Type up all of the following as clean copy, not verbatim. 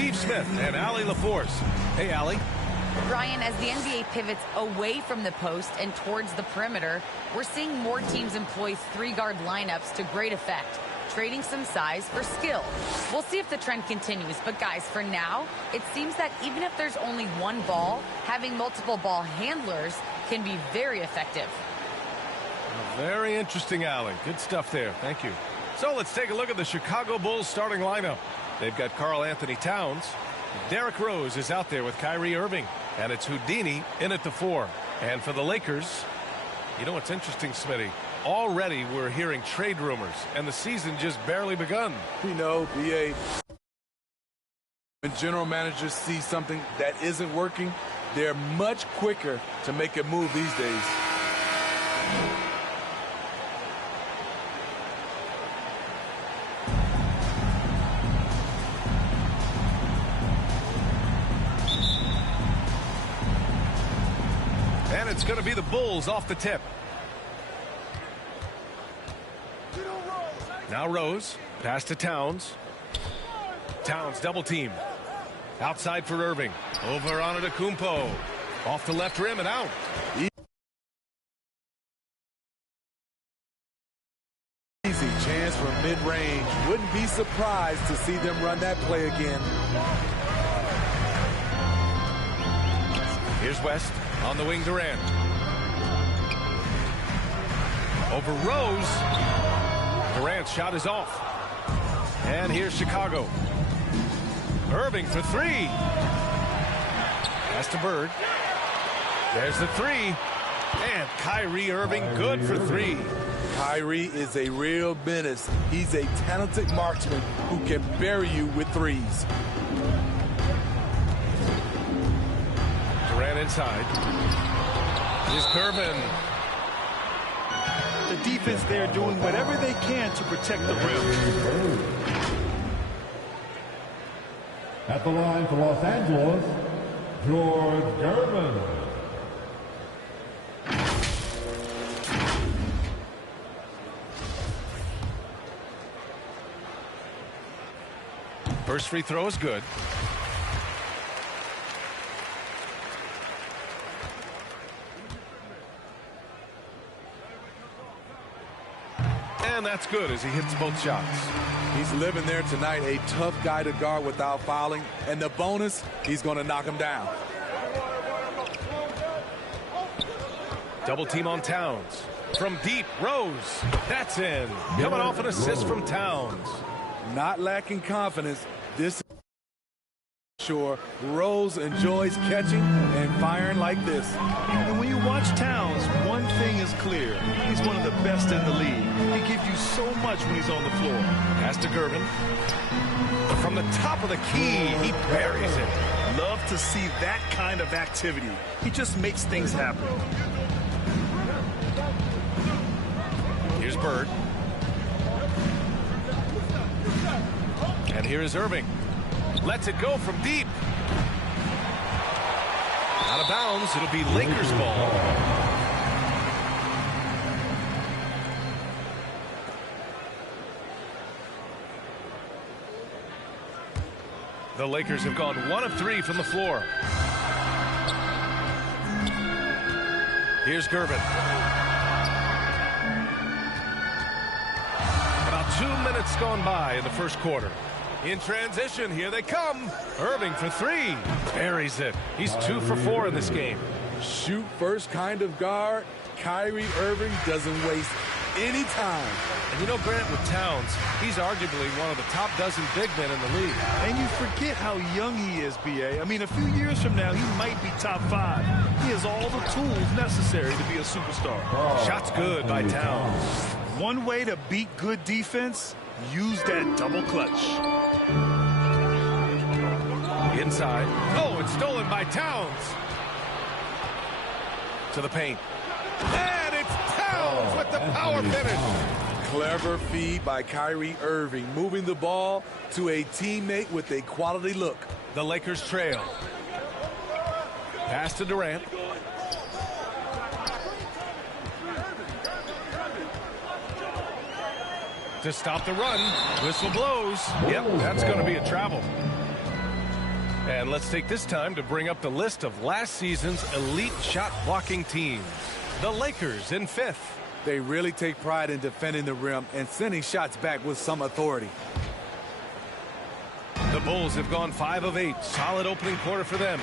Steve Smith and Allie LaForce. Hey, Allie. Ryan, as the NBA pivots away from the post and towards the perimeter, we're seeing more teams employ three-guard lineups to great effect, trading some size for skill. We'll see if the trend continues, but guys, for now, it seems that even if there's only one ball, having multiple ball handlers can be very effective. Very interesting, Allie. Good stuff there. Thank you. So let's take a look at the Chicago Bulls starting lineup. They've got Karl-Anthony Towns. Derrick Rose is out there with Kyrie Irving. And it's Houdini in at the 4. And for the Lakers, you know what's interesting, Smitty? Already we're hearing trade rumors, and the season just barely begun. We know, BA, when general managers see something that isn't working, they're much quicker to make a move these days. And it's going to be the Bulls off the tip. Now Rose, pass to Towns. Towns double team. Outside for Irving. Over on Antetokounmpo. Off the left rim and out. Easy chance for mid-range. Wouldn't be surprised to see them run that play again. Here's West on the wing, Durant. Over Rose. Durant's shot is off. And here's Chicago. Irving for 3. Pass to Bird. There's the 3. And Kyrie Irving good for 3. Kyrie is a real menace. He's a talented marksman who can bury you with threes. Durant inside. Here's Gervin. The defense there doing whatever they can to protect the rim. At the line for Los Angeles, George Gervin. First free throw is good. And that's good as he hits both shots. He's living there tonight, a tough guy to guard without fouling. And the bonus, he's going to knock him down. Double team on Towns. From deep, Rose. That's in. Coming off an assist from Towns. Not lacking confidence. This sure Rose enjoys catching and firing like this. And when you watch Towns, one thing is clear. He's one of the best in the league. He gives you so much when he's on the floor. Pass to Gervin. From the top of the key, he buries it. Love to see that kind of activity. He just makes things happen. Here's Bird. And here is Irving. Lets it go from deep. Out of bounds. It'll be Lakers ball. The Lakers have gone 1 of 3 from the floor. Here's Gervin. About 2 minutes gone by in the first quarter. In transition, here they come. Irving for 3. Buries it. He's 2 for 4 in this game. Shoot first kind of guard. Kyrie Irving doesn't waste any time. And you know, Grant, with Towns, he's arguably one of the top dozen big men in the league. And you forget how young he is, B.A. I mean, a few years from now, he might be top 5. He has all the tools necessary to be a superstar. Shots good by Towns. One way to beat good defense, use that double clutch. Inside. Oh, it's stolen by Towns. To the paint. And it's Towns with the power finish. Clever feed by Kyrie Irving, moving the ball to a teammate with a quality look. The Lakers trail. Pass to Durant. To stop the run. Whistle blows. Yep, that's going to be a travel. And let's take this time to bring up the list of last season's elite shot blocking teams. The Lakers in 5th. They really take pride in defending the rim and sending shots back with some authority. The Bulls have gone 5 of 8. Solid opening quarter for them.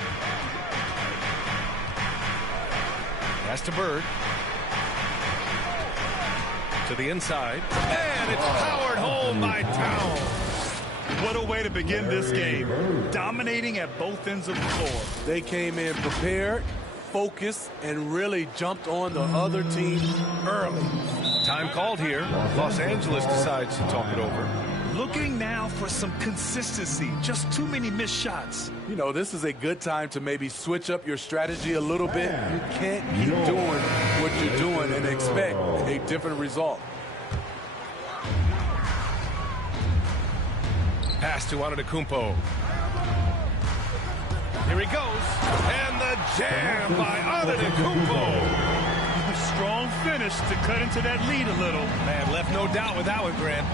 Pass to Bird. To the inside. And it's powered home by Towns. What a way to begin this game. Dominating at both ends of the floor. They came in prepared, focused, and really jumped on the other team early. Time called here. Los Angeles decides to talk it over. Looking now for some consistency. Just too many missed shots. You know, this is a good time to maybe switch up your strategy a little bit. You can't keep doing what you're doing and expect a different result. Pass to Antetokounmpo. Here he goes. And the jam by Antetokounmpo. Strong finish to cut into that lead a little. Man, left no doubt with that one, Grant.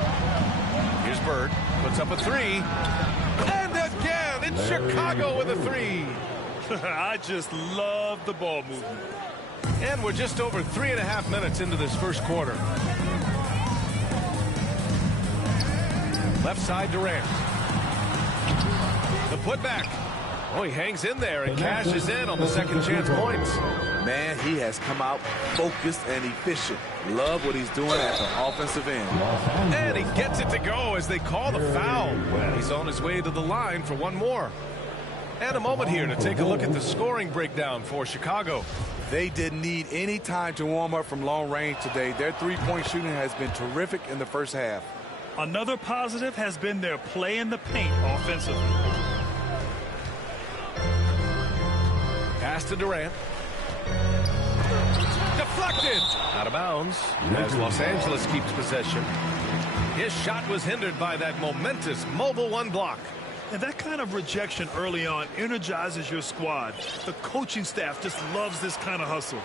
Here's Bird. Puts up a 3. And again, it's Chicago with a 3. I just love the ball movement. And we're just over 3.5 minutes into this first quarter. Left side, Durant. The putback. Oh, he hangs in there and cashes in on the second chance points. Man, he has come out focused and efficient. Love what he's doing at the offensive end. And he gets it to go as they call the foul. He's on his way to the line for one more. And a moment here to take a look at the scoring breakdown for Chicago. They didn't need any time to warm up from long range today. Their three-point shooting has been terrific in the first half. Another positive has been their play in the paint offensively. Pass to Durant. Deflected. Out of bounds as Los Angeles keeps possession. His shot was hindered by that momentous mobile one block. And that kind of rejection early on energizes your squad. The coaching staff just loves this kind of hustle.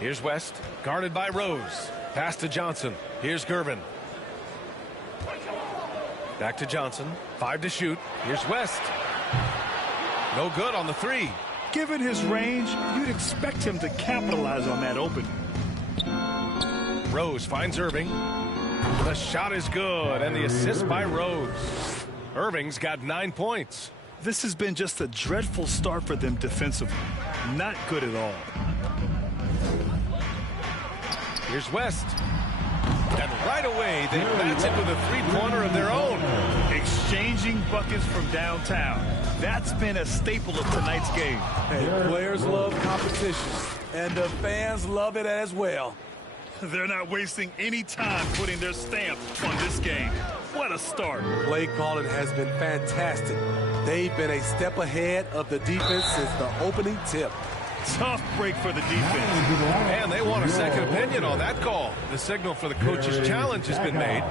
Here's West, guarded by Rose. Pass to Johnson. Here's Gervin. Back to Johnson. 5 to shoot. Here's West. No good on the 3. Given his range, you'd expect him to capitalize on that opening. Rose finds Irving. The shot is good, and the assist by Rose. Irving's got 9 points. This has been just a dreadful start for them defensively. Not good at all. Here's West. And right away, they match it with a three-pointer of their own. Exchanging buckets from downtown. That's been a staple of tonight's game. Hey, players love competition, and the fans love it as well. They're not wasting any time putting their stamp on this game. What a start. Play calling has been fantastic. They've been a step ahead of the defense since the opening tip. Tough break for the defense. And they want a second opinion on that call. The signal for the coach's challenge has been made.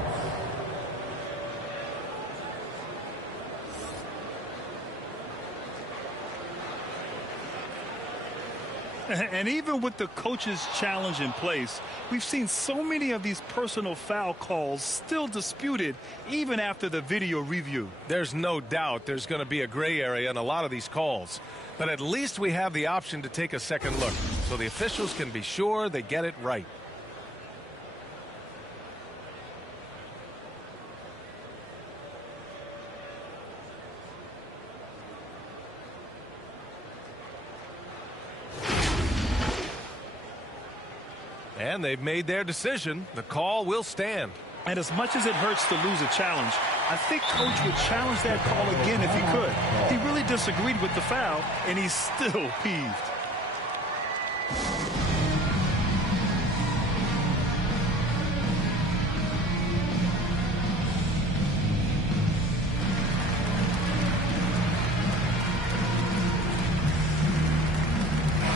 And even with the coach's challenge in place, we've seen so many of these personal foul calls still disputed even after the video review. There's no doubt there's going to be a gray area in a lot of these calls. But at least we have the option to take a second look so the officials can be sure they get it right. And they've made their decision. The call will stand. And as much as it hurts to lose a challenge, I think Coach would challenge that call again if he could. He really disagreed with the foul, and he's still peeved.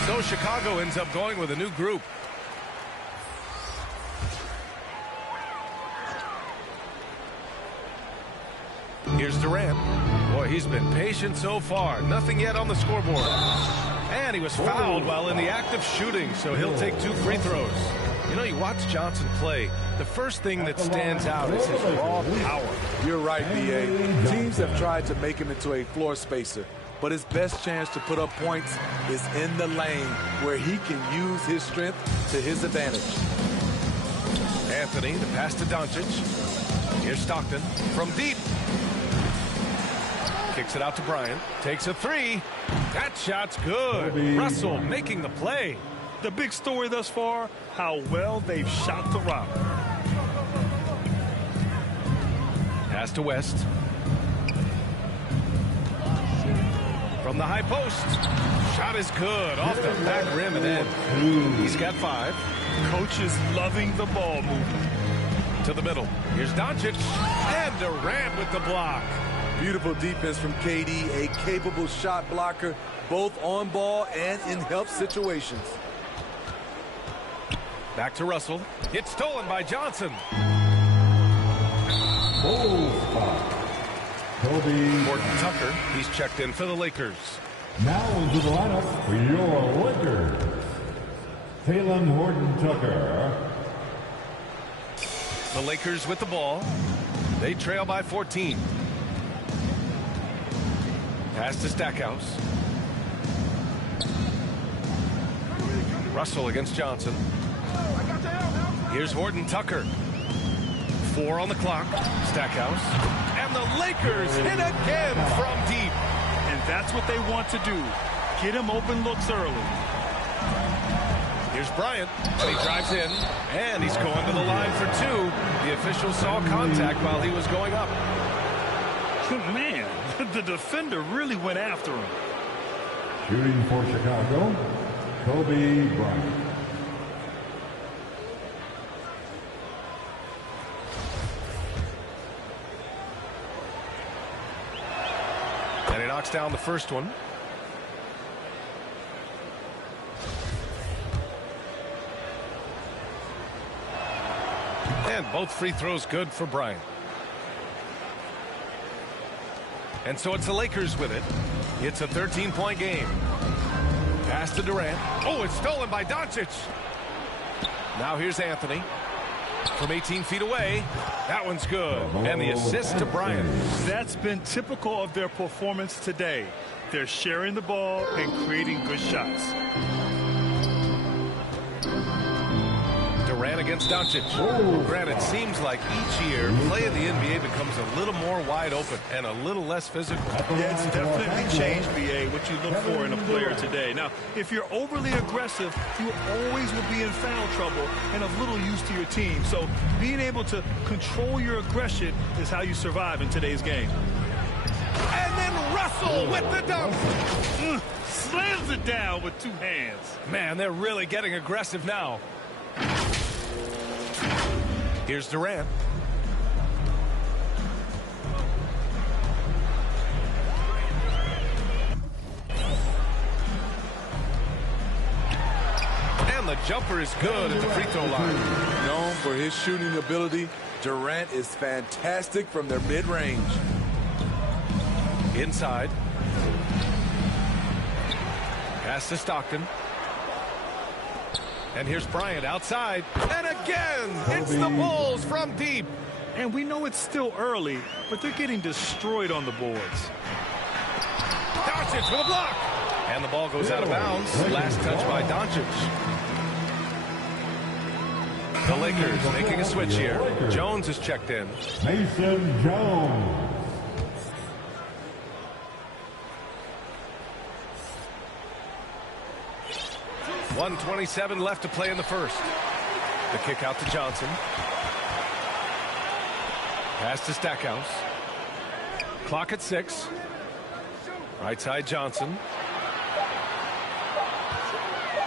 So Chicago ends up going with a new group. Here's Durant. Boy, he's been patient so far. Nothing yet on the scoreboard. And he was fouled while in the act of shooting, so he'll take 2 free throws. You know, you watch Johnson play, the first thing that stands out is his raw power. You're right, B.A. Teams have tried to make him into a floor spacer, but his best chance to put up points is in the lane, where he can use his strength to his advantage. Anthony, the pass to Doncic. Here's Stockton from deep. Kicks it out to Bryant. Takes a 3. That shot's good. Russell making the play. The big story thus far, how well they've shot the rock. Pass to West. From the high post. Shot is good. Off the back rim and in. He's got 5. Coach is loving the ball movement. To the middle. Here's Doncic. And Durant with the block. Beautiful defense from KD, a capable shot blocker, both on ball and in help situations. Back to Russell. It's stolen by Johnson. Horton Tucker, he's checked in for the Lakers. Now into the lineup for your Lakers, Talen Horton-Tucker. The Lakers with the ball. They trail by 14. Pass to Stackhouse. Russell against Johnson. Here's Horton-Tucker. 4 on the clock. Stackhouse. And the Lakers hit again from deep. And that's what they want to do. Get him open looks early. Here's Bryant. And he drives in. And he's going to the line for 2. The official saw contact while he was going up. Man, the defender really went after him. Shooting for Chicago, Kobe Bryant. And he knocks down the first one. And both free throws good for Bryant. And so it's the Lakers with it. It's a 13-point game. Pass to Durant. Oh, it's stolen by Doncic. Now here's Anthony. From 18 feet away. That one's good. And the assist to Bryant. That's been typical of their performance today. They're sharing the ball and creating good shots. Durant against Doncic. Granted, it seems like each year play in the NBA becomes a little more wide open and a little less physical. Yeah, it's definitely changed, B.A., what you look for in a player today. Now, if you're overly aggressive, you always will be in foul trouble and of little use to your team. So being able to control your aggression is how you survive in today's game. And then Russell with the dunk. Slams it down with 2 hands. Man, they're really getting aggressive now. Here's Durant. And the jumper is good at the free throw line. Known for his shooting ability, Durant is fantastic from their mid-range. Inside. Pass to Stockton. And here's Bryant outside. And again, it's the Bulls from deep. And we know it's still early, but they're getting destroyed on the boards. Doncic with a block. And the ball goes out of bounds. Last touch by Doncic. The Lakers making a switch here. Jones is checked in. Mason Jones. .127 left to play in the first. The kick out to Johnson. Pass to Stackhouse. Clock at 6. Right side Johnson.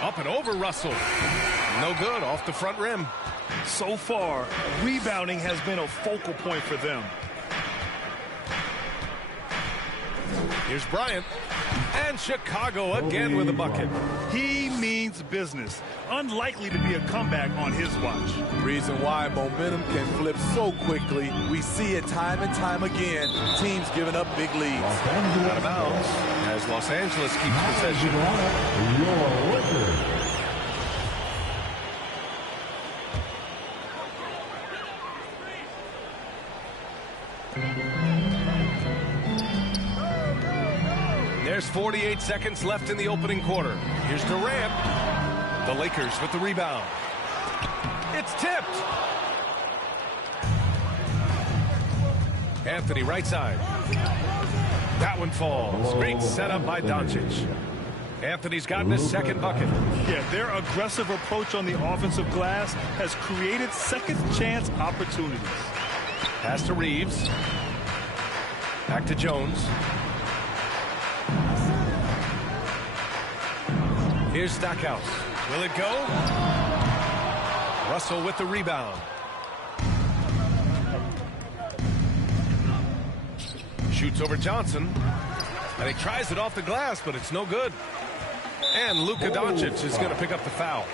Up and over Russell. No good, off the front rim. So far, rebounding has been a focal point for them. Here's Bryant. And Chicago again with a bucket. He means business. Unlikely to be a comeback on his watch. Reason why momentum can flip so quickly. We see it time and time again. Teams giving up big leads. Out of bounds as Los Angeles keeps possession. Your Lakers. There's 48 seconds left in the opening quarter. Here's Durant. The Lakers with the rebound. It's tipped. Anthony right side. That one falls. Great setup by Doncic. Anthony's gotten his second bucket. Yeah, their aggressive approach on the offensive glass has created second chance opportunities. Pass to Reeves. Back to Jones. Here's Stackhouse. Will it go? Russell with the rebound. Shoots over Johnson. And he tries it off the glass, but it's no good. And Luka Doncic is going to pick up the foul.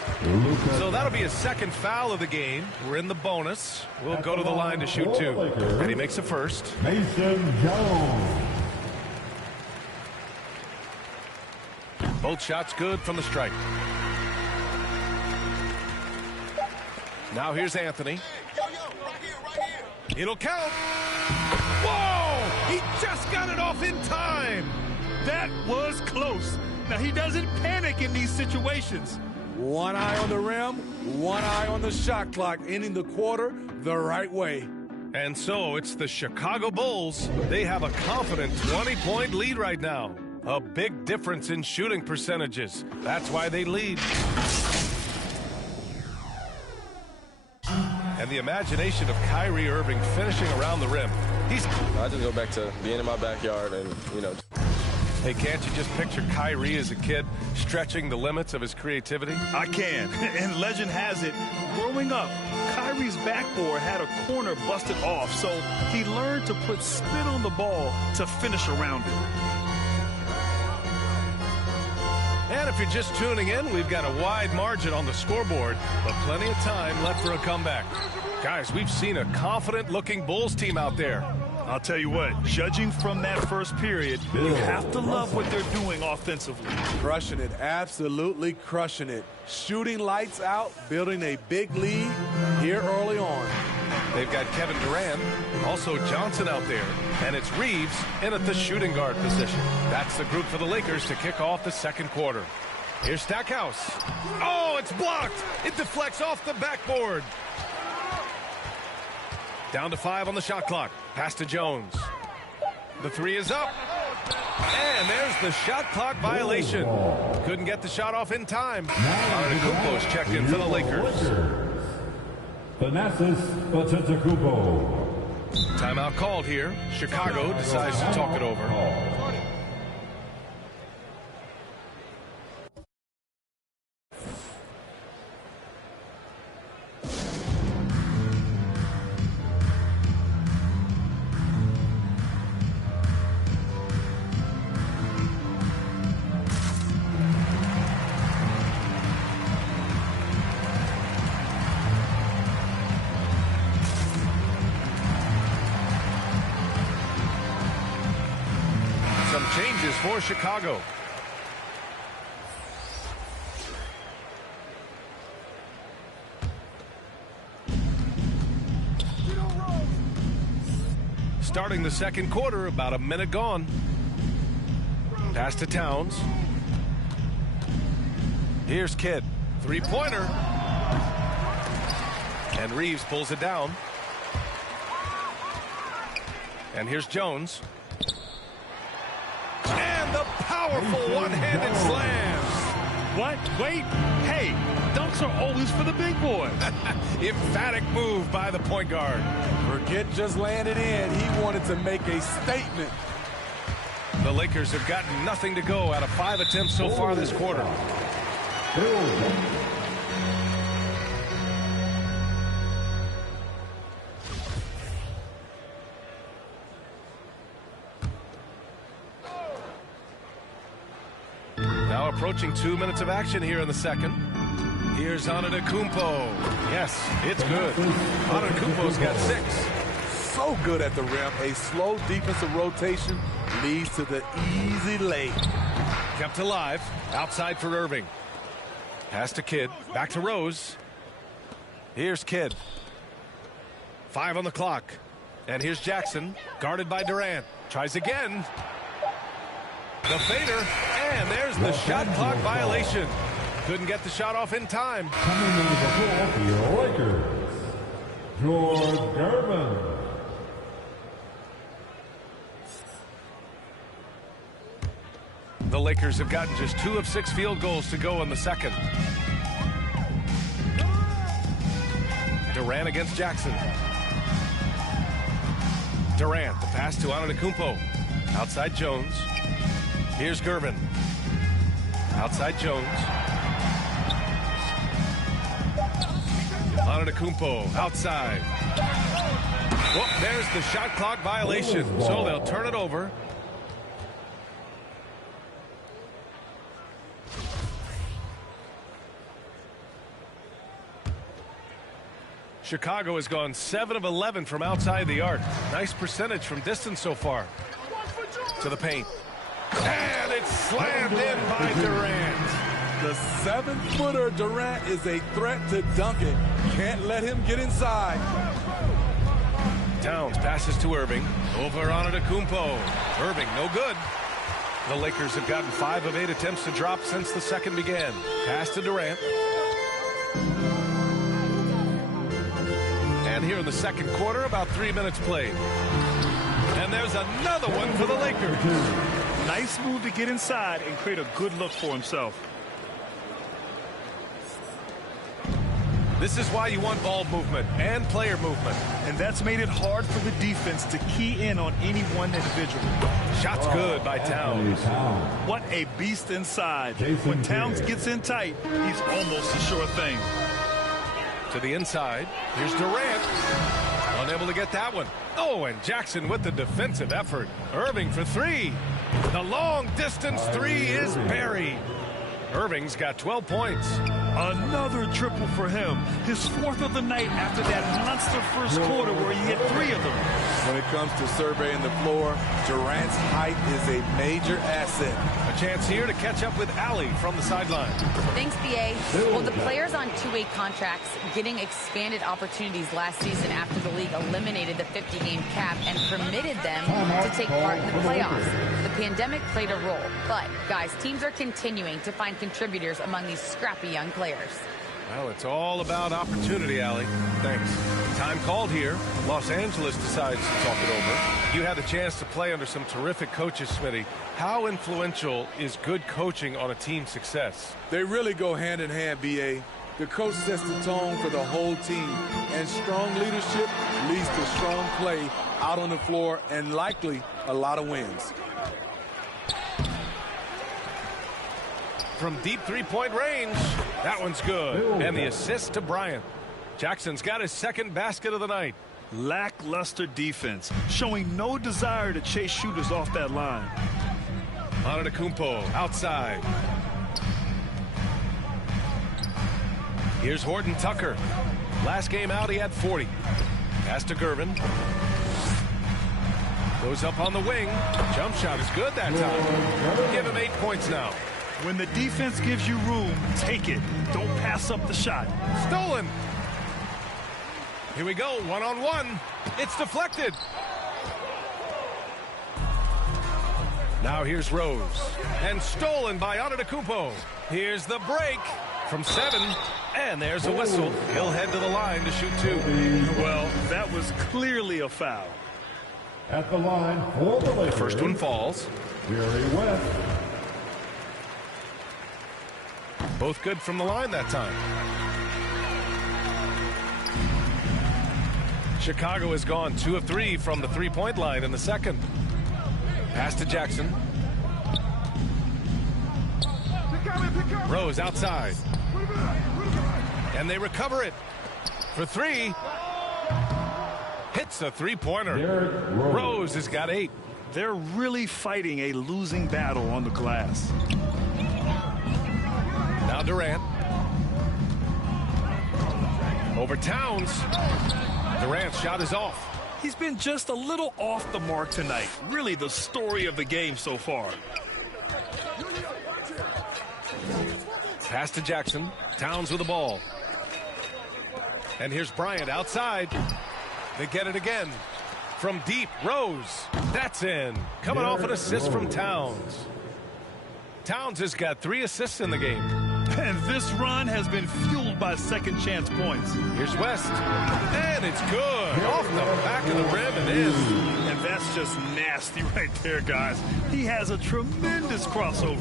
So that'll be his second foul of the game. We're in the bonus. We'll go to the line to shoot two. And he makes a first. Mason Jones. Both shots good from the stripe. Now here's Anthony. It'll count. Whoa! He just got it off in time. That was close. Now, he doesn't panic in these situations. One eye on the rim, one eye on the shot clock, ending the quarter the right way. And so it's the Chicago Bulls. They have a confident 20-point lead right now. A big difference in shooting percentages. That's why they lead. And the imagination of Kyrie Irving finishing around the rim. I just go back to being in my backyard and, Hey, can't you just picture Kyrie as a kid stretching the limits of his creativity? I can. And legend has it, growing up, Kyrie's backboard had a corner busted off, so he learned to put spin on the ball to finish around it. And if you're just tuning in, we've got a wide margin on the scoreboard, but plenty of time left for a comeback. Guys, we've seen a confident-looking Bulls team out there. I'll tell you what, judging from that first period, you have to love what they're doing offensively. Crushing it, absolutely crushing it. Shooting lights out, building a big lead here early on. They've got Kevin Durant, also Johnson out there, and it's Reeves in at the shooting guard position. That's the group for the Lakers to kick off the second quarter. Here's Stackhouse. Oh, it's blocked. It deflects off the backboard. Down to 5 on the shot clock. Pass to Jones. The three is up. And there's the shot clock violation. Couldn't get the shot off in time. Antetokounmpo's checked in for the Lakers. Thanasis Antetokounmpo. Timeout called here. Chicago decides to talk it over. Changes for Chicago. Starting the second quarter, about a minute gone. Pass to Towns. Here's Kidd. Three-pointer. And Reeves pulls it down. And here's Jones. The powerful one-handed slam. What? Wait. Hey, dunks are always for the big boys. Emphatic move by the point guard. Forget just laying it in. He wanted to make a statement. The Lakers have gotten nothing to go out of 5 attempts so far this quarter. Now approaching 2 minutes of action here in the second. Here's Antetokounmpo. Yes, it's good. Antetokounmpo's got 6. So good at the rim. A slow defensive rotation leads to the easy lay. Kept alive. Outside for Irving. Pass to Kidd. Back to Rose. Here's Kidd. 5 on the clock. And here's Jackson. Guarded by Durant. Tries again. The fader. And there's the shot clock violation. Couldn't get the shot off in time. Coming into the floor for your Lakers, George Gervin. The Lakers have gotten just 2 of 6 field goals to go in the second. Durant against Jackson. Durant, the pass to Antetokounmpo. Outside Jones. Here's Gervin. Outside Jones. Antetokounmpo outside. Well, there's the shot clock violation. So they'll turn it over. Chicago has gone 7 of 11 from outside the arc. Nice percentage from distance so far. To the paint. And it's slammed in by Durant. The 7-footer Durant is a threat to dunk it. Can't let him get inside. Towns passes to Irving. Over Antetokounmpo. Irving, no good. The Lakers have gotten 5 of 8 attempts to drop since the second began. Pass to Durant. And here in the second quarter, about 3 minutes played. And there's another one for the Lakers. Nice move to get inside and create a good look for himself. This is why you want ball movement and player movement. And that's made it hard for the defense to key in on any one individual. Shots good by Towns. What a beast inside. When Towns gets in tight, he's almost a sure thing. To the inside. Here's Durant. Unable to get that one. Oh, and Jackson with the defensive effort. Irving for 3. The long distance 3 is buried. Irving's got 12 points. Another triple for him. His 4th of the night after that monster first quarter where he hit 3 of them. When it comes to surveying the floor, Durant's height is a major asset. A chance here to catch up with Allie from the sideline. Thanks, BA. Well, the players on 2-way contracts getting expanded opportunities last season after the league eliminated the 50-game cap and permitted them to take part in the playoffs. The pandemic played a role, but, guys, teams are continuing to find contributors among these scrappy young players. Well, it's all about opportunity, Allie. Thanks. Time called here. Los Angeles decides to talk it over. You had the chance to play under some terrific coaches, Smitty. How influential is good coaching on a team's success? They really go hand in hand, B.A. The coach sets the tone for the whole team, and strong leadership leads to strong play out on the floor and likely a lot of wins. From deep three-point range, that one's good. And the assist to Bryant. Jackson's got his second basket of the night. Lackluster defense, showing no desire to chase shooters off that line. Antetokounmpo outside. Here's Horton Tucker. Last game out, he had 40. Pass to Gervin. Goes up on the wing. Jump shot is good that time. Give him 8 points now. When the defense gives you room, take it. Don't pass up the shot. Stolen. Here we go, one-on-one. It's deflected. Now here's Rose. And stolen by Antetokounmpo. Here's the break from 7. And there's a whistle. He'll head to the line to shoot 2. Well, that was clearly a foul. At the line for the Lakers. First one falls. Jerry West. Both good from the line that time. Chicago has gone 2 of 3 from the three-point line in the second. Pass to Jackson. Rose outside. And they recover it for 3. Hits a three-pointer. Rose has got 8. They're really fighting a losing battle on the glass. Durant. Over Towns. Durant's shot is off. He's been just a little off the mark tonight. Really the story of the game so far. Pass to Jackson. Towns with the ball. And here's Bryant outside. They get it again. From deep, Rose. That's in. Coming off an assist from Towns. Towns has got 3 assists in the game. And this run has been fueled by second chance points. Here's West. And it's good. Off the back of the rim and in. And that's just nasty right there, guys. He has a tremendous crossover.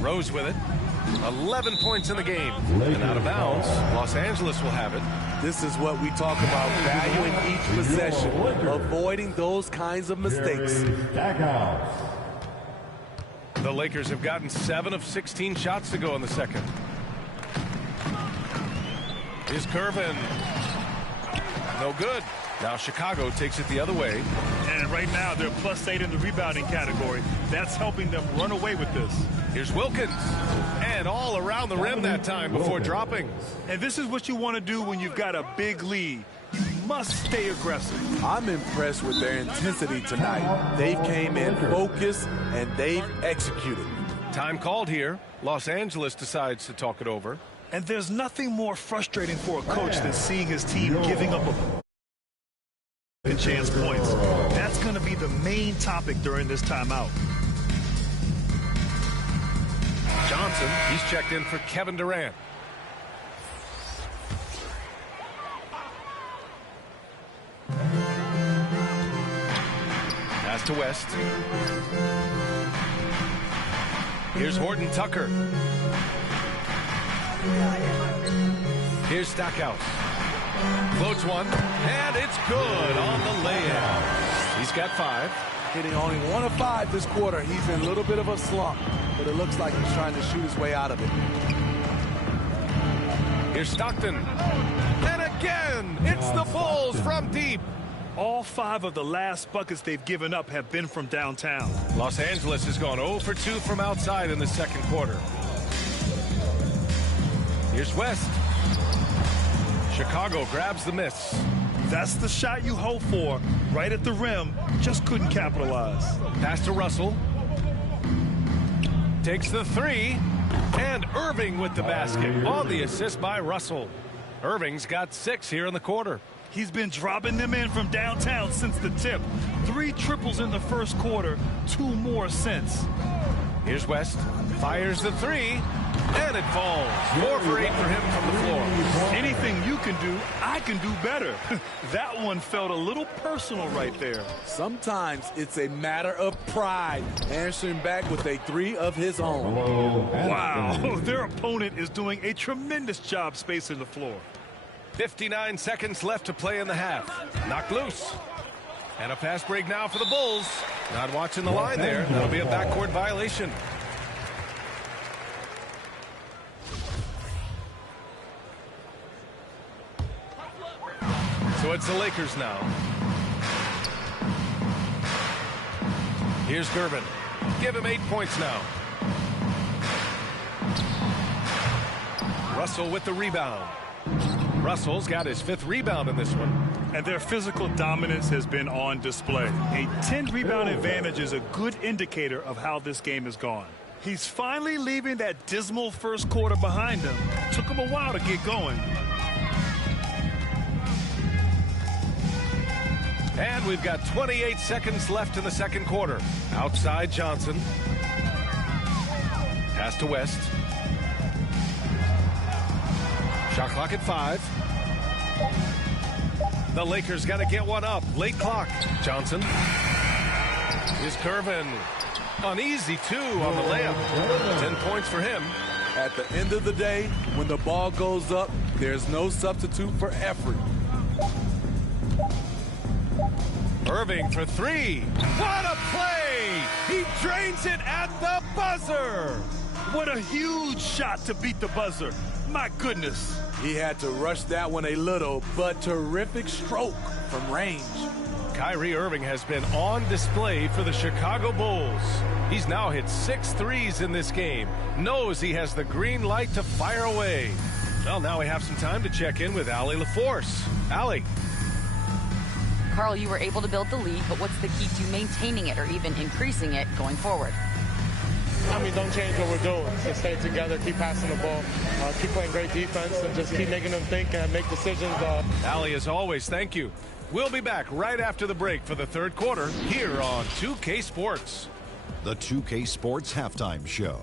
Rose with it. 11 points in the game. And out of bounds. Los Angeles will have it. This is what we talk about, valuing each possession, avoiding those kinds of mistakes. The Lakers have gotten 7 of 16 shots to go in the second. Here's Curvin. No good. Now Chicago takes it the other way. And right now they're +8 in the rebounding category. That's helping them run away with this. Here's Wilkins. And all around the rim that time before dropping. And this is what you want to do when you've got a big lead. You must stay aggressive. I'm impressed with their intensity tonight. They came in focused and they've executed. Time called here. Los Angeles decides to talk it over. And there's nothing more frustrating for a coach than seeing his team giving up a chance points. That's going to be the main topic during this timeout. Johnson, he's checked in for Kevin Durant. Pass to West. Here's Horton Tucker. Here's Stackhouse. Floats one, and it's good on the layup. He's got 5. Hitting only 1 of 5 this quarter. He's in a little bit of a slump, but it looks like he's trying to shoot his way out of it. Here's Stockton. And again, it's the Bulls from deep. All 5 of the last buckets they've given up have been from downtown. Los Angeles has gone 0 for 2 from outside in the second quarter. Here's West. Chicago grabs the miss. That's the shot you hope for. Right at the rim. Just couldn't capitalize. Pass to Russell. Takes the 3. And Irving with the basket on the assist by Russell. Irving's got 6 here in the quarter. He's been dropping them in from downtown since the tip. 3 triples in the first quarter, 2 more since. Here's West. Fires the 3. And it falls. 4 for 8 for him from the floor. Anything you can do, I can do better. That one felt a little personal right there. Sometimes it's a matter of pride, answering back with a 3 of his own. Wow, their opponent is doing a tremendous job spacing the floor. 59 seconds left to play in the half. Knocked loose. And a fast break now for the Bulls. Not watching the line there. That'll be a backcourt violation. So it's the Lakers now. Here's Durbin. Give him 8 points now. Russell with the rebound. Russell's got his 5th rebound in this one. And their physical dominance has been on display. A 10-rebound advantage is a good indicator of how this game has gone. He's finally leaving that dismal first quarter behind him. Took him a while to get going. And we've got 28 seconds left in the second quarter. Outside Johnson. Pass to West. Shot clock at 5. The Lakers got to get one up. Late clock. Johnson. Is Curvin. An easy 2 on the layup. 10 points for him. At the end of the day, when the ball goes up, there's no substitute for effort. Irving for 3. What a play! He drains it at the buzzer. What a huge shot to beat the buzzer. My goodness. He had to rush that one a little, but terrific stroke from range. Kyrie Irving has been on display for the Chicago Bulls. He's now hit 6 threes in this game. Knows he has the green light to fire away. Well, now we have some time to check in with Allie LaForce. Allie. Carl, you were able to build the lead, but what's the key to maintaining it or even increasing it going forward? I mean, don't change what we're doing. Just stay together, keep passing the ball, keep playing great defense, and just keep making them think and make decisions. Allie, as always, thank you. We'll be back right after the break for the third quarter here on 2K Sports. The 2K Sports Halftime Show.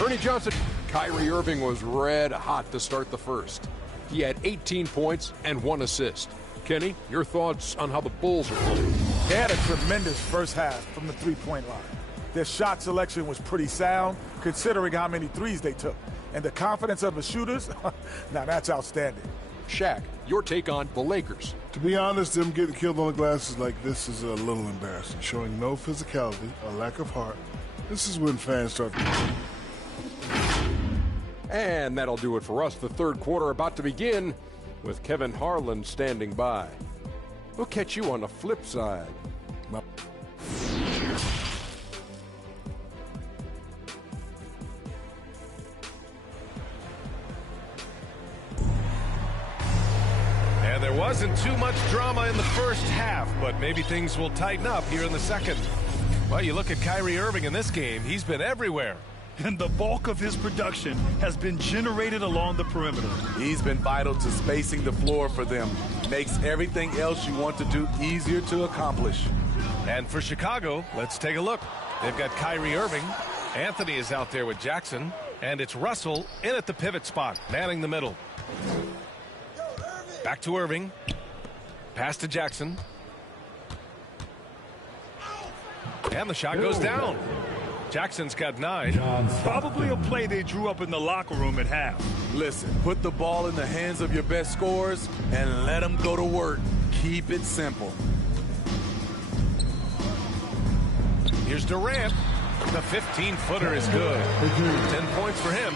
Ernie Johnson. Kyrie Irving was red hot to start the first. He had 18 points and 1 assist. Kenny, your thoughts on how the Bulls are playing? They had a tremendous first half from the three-point line. Their shot selection was pretty sound, considering how many threes they took. And the confidence of the shooters, now that's outstanding. Shaq, your take on the Lakers. To be honest, them getting killed on the glasses like this is a little embarrassing, showing no physicality, a lack of heart. This is when fans start. And that'll do it for us. The third quarter about to begin with Kevin Harlan standing by. We'll catch you on the flip side. And there wasn't too much drama in the first half, but maybe things will tighten up here in the second. Well, you look at Kyrie Irving in this game, he's been everywhere. And the bulk of his production has been generated along the perimeter. He's been vital to spacing the floor for them. Makes everything else you want to do easier to accomplish. And for Chicago, let's take a look. They've got Kyrie Irving. Anthony is out there with Jackson. And it's Russell in at the pivot spot, manning the middle. Back to Irving. Pass to Jackson. And the shot goes down. Jackson's got 9. Probably a play they drew up in the locker room at half. Listen, put the ball in the hands of your best scorers and let them go to work. Keep it simple. Here's Durant. The 15-footer is good. 10 points for him.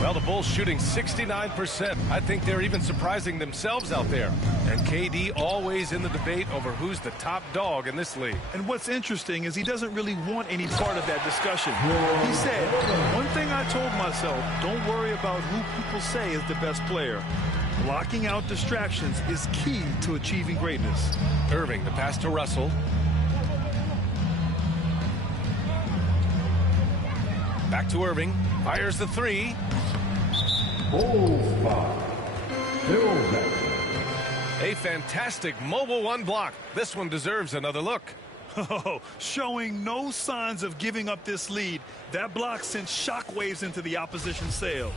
Well, the Bulls shooting 69%. I think they're even surprising themselves out there. And KD always in the debate over who's the top dog in this league. And what's interesting is he doesn't really want any part of that discussion. He said, one thing I told myself, don't worry about who people say is the best player. Blocking out distractions is key to achieving greatness. Irving, the pass to Russell. Back to Irving. Fires the 3. Bulls spot. Phil Jackson. A fantastic mobile 1 block. This one deserves another look. Oh, showing no signs of giving up this lead. That block sent shockwaves into the opposition's sails.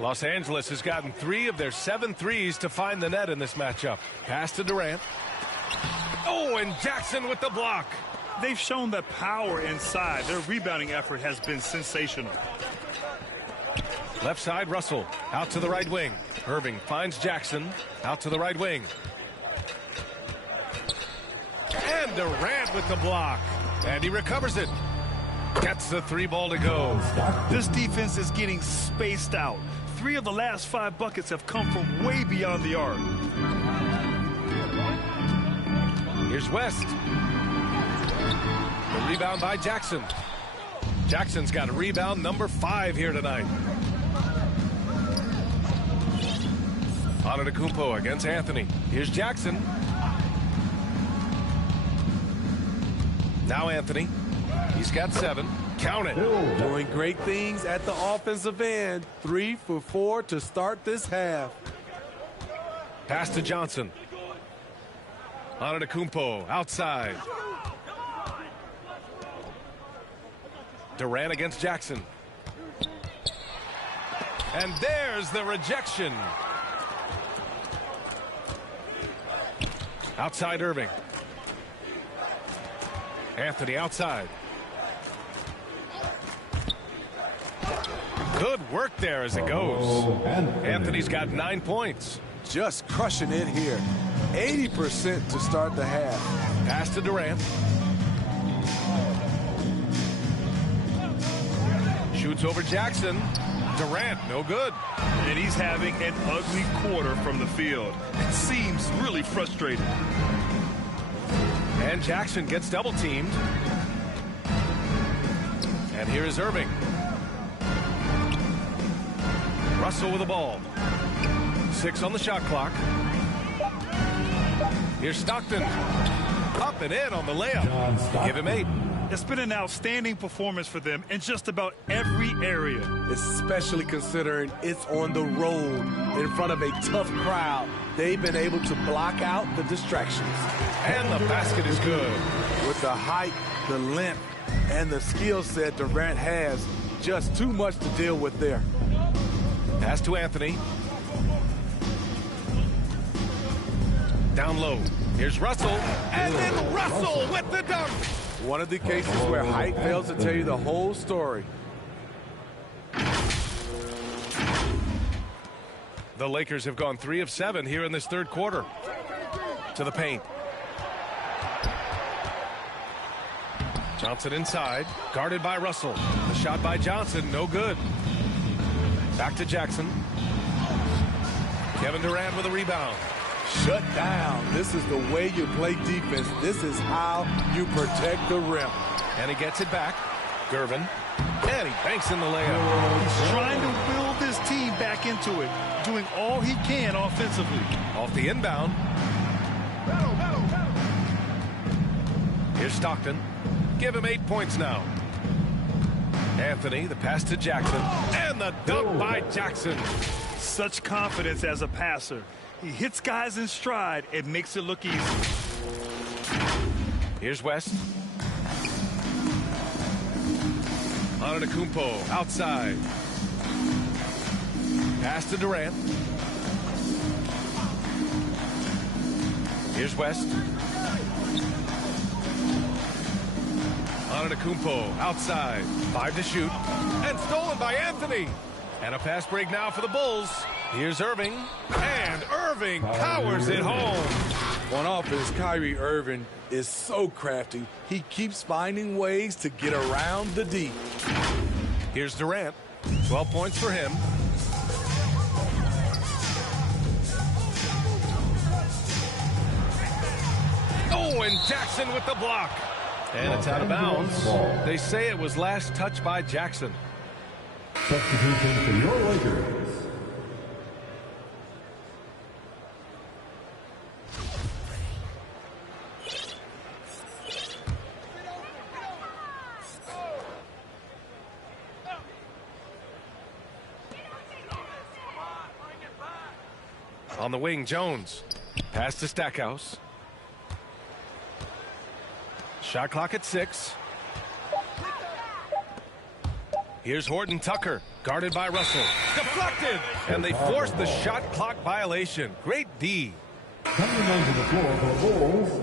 Los Angeles has gotten 3 of their 7 threes to find the net in this matchup. Pass to Durant. Oh, and Jackson with the block. They've shown that power inside. Their rebounding effort has been sensational. Left side, Russell. Out to the right wing. Irving finds Jackson. Out to the right wing. And Durant with the block. And he recovers it. Gets the 3 ball to go. This defense is getting spaced out. 3 of the last 5 buckets have come from way beyond the arc. Here's West. The rebound by Jackson. Jackson's got a rebound number 5 here tonight. Antetokounmpo against Anthony. Here's Jackson. Now Anthony. He's got 7. Count it. Doing great things at the offensive end. 3 for 4 to start this half. Pass to Johnson. Antetokounmpo outside. Durant against Jackson. And there's the rejection. Outside Irving. Anthony outside. Good work there as it goes. Anthony's got 9 points. Just crushing it here. 80% to start the half. Pass to Durant. Shoots over Jackson. Durant, no good. And he's having an ugly quarter from the field. It seems really frustrating. And Jackson gets double teamed. And here is Irving. Russell with the ball. 6 on the shot clock. Here's Stockton. Up and in on the layup. Give him 8. It's been an outstanding performance for them in just about every area. Especially considering it's on the road in front of a tough crowd. They've been able to block out the distractions. And the basket is good. With the height, the length, and the skill set Durant has, just too much to deal with there. Pass to Anthony. Down low. Here's Russell. And then Russell with the dunk. One of the cases where height fails to tell you the whole story. The Lakers have gone 3 of 7 here in this third quarter. To the paint. Johnson inside, guarded by Russell. The shot by Johnson, no good. Back to Jackson. Kevin Durant with a rebound. Shut down. This is the way you play defense. This is how you protect the rim. And he gets it back. Gervin. And he banks in the layup. He's trying to will this team back into it, doing all he can offensively. Off the inbound. Here's Stockton. Give him 8 points now. Anthony, the pass to Jackson. And the dunk by Jackson. Such confidence as a passer. He hits guys in stride and makes it look easy. Here's West. Antetokounmpo outside. Pass to Durant. Here's West. Antetokounmpo outside. 5 to shoot. And stolen by Anthony. And a fast break now for the Bulls. Here's Irving. And Irving powers it home. On offense, Kyrie Irving is so crafty. He keeps finding ways to get around the D. Here's Durant. 12 points for him. Oh, and Jackson with the block. And it's out of bounds. They say it was last touched by Jackson. Substitution for your Lakers. On the wing, Jones. Pass to Stackhouse. Shot clock at 6. Here's Horton Tucker, guarded by Russell. Deflected! And they forced the shot clock violation. Great D. Coming onto the floor for Bulls.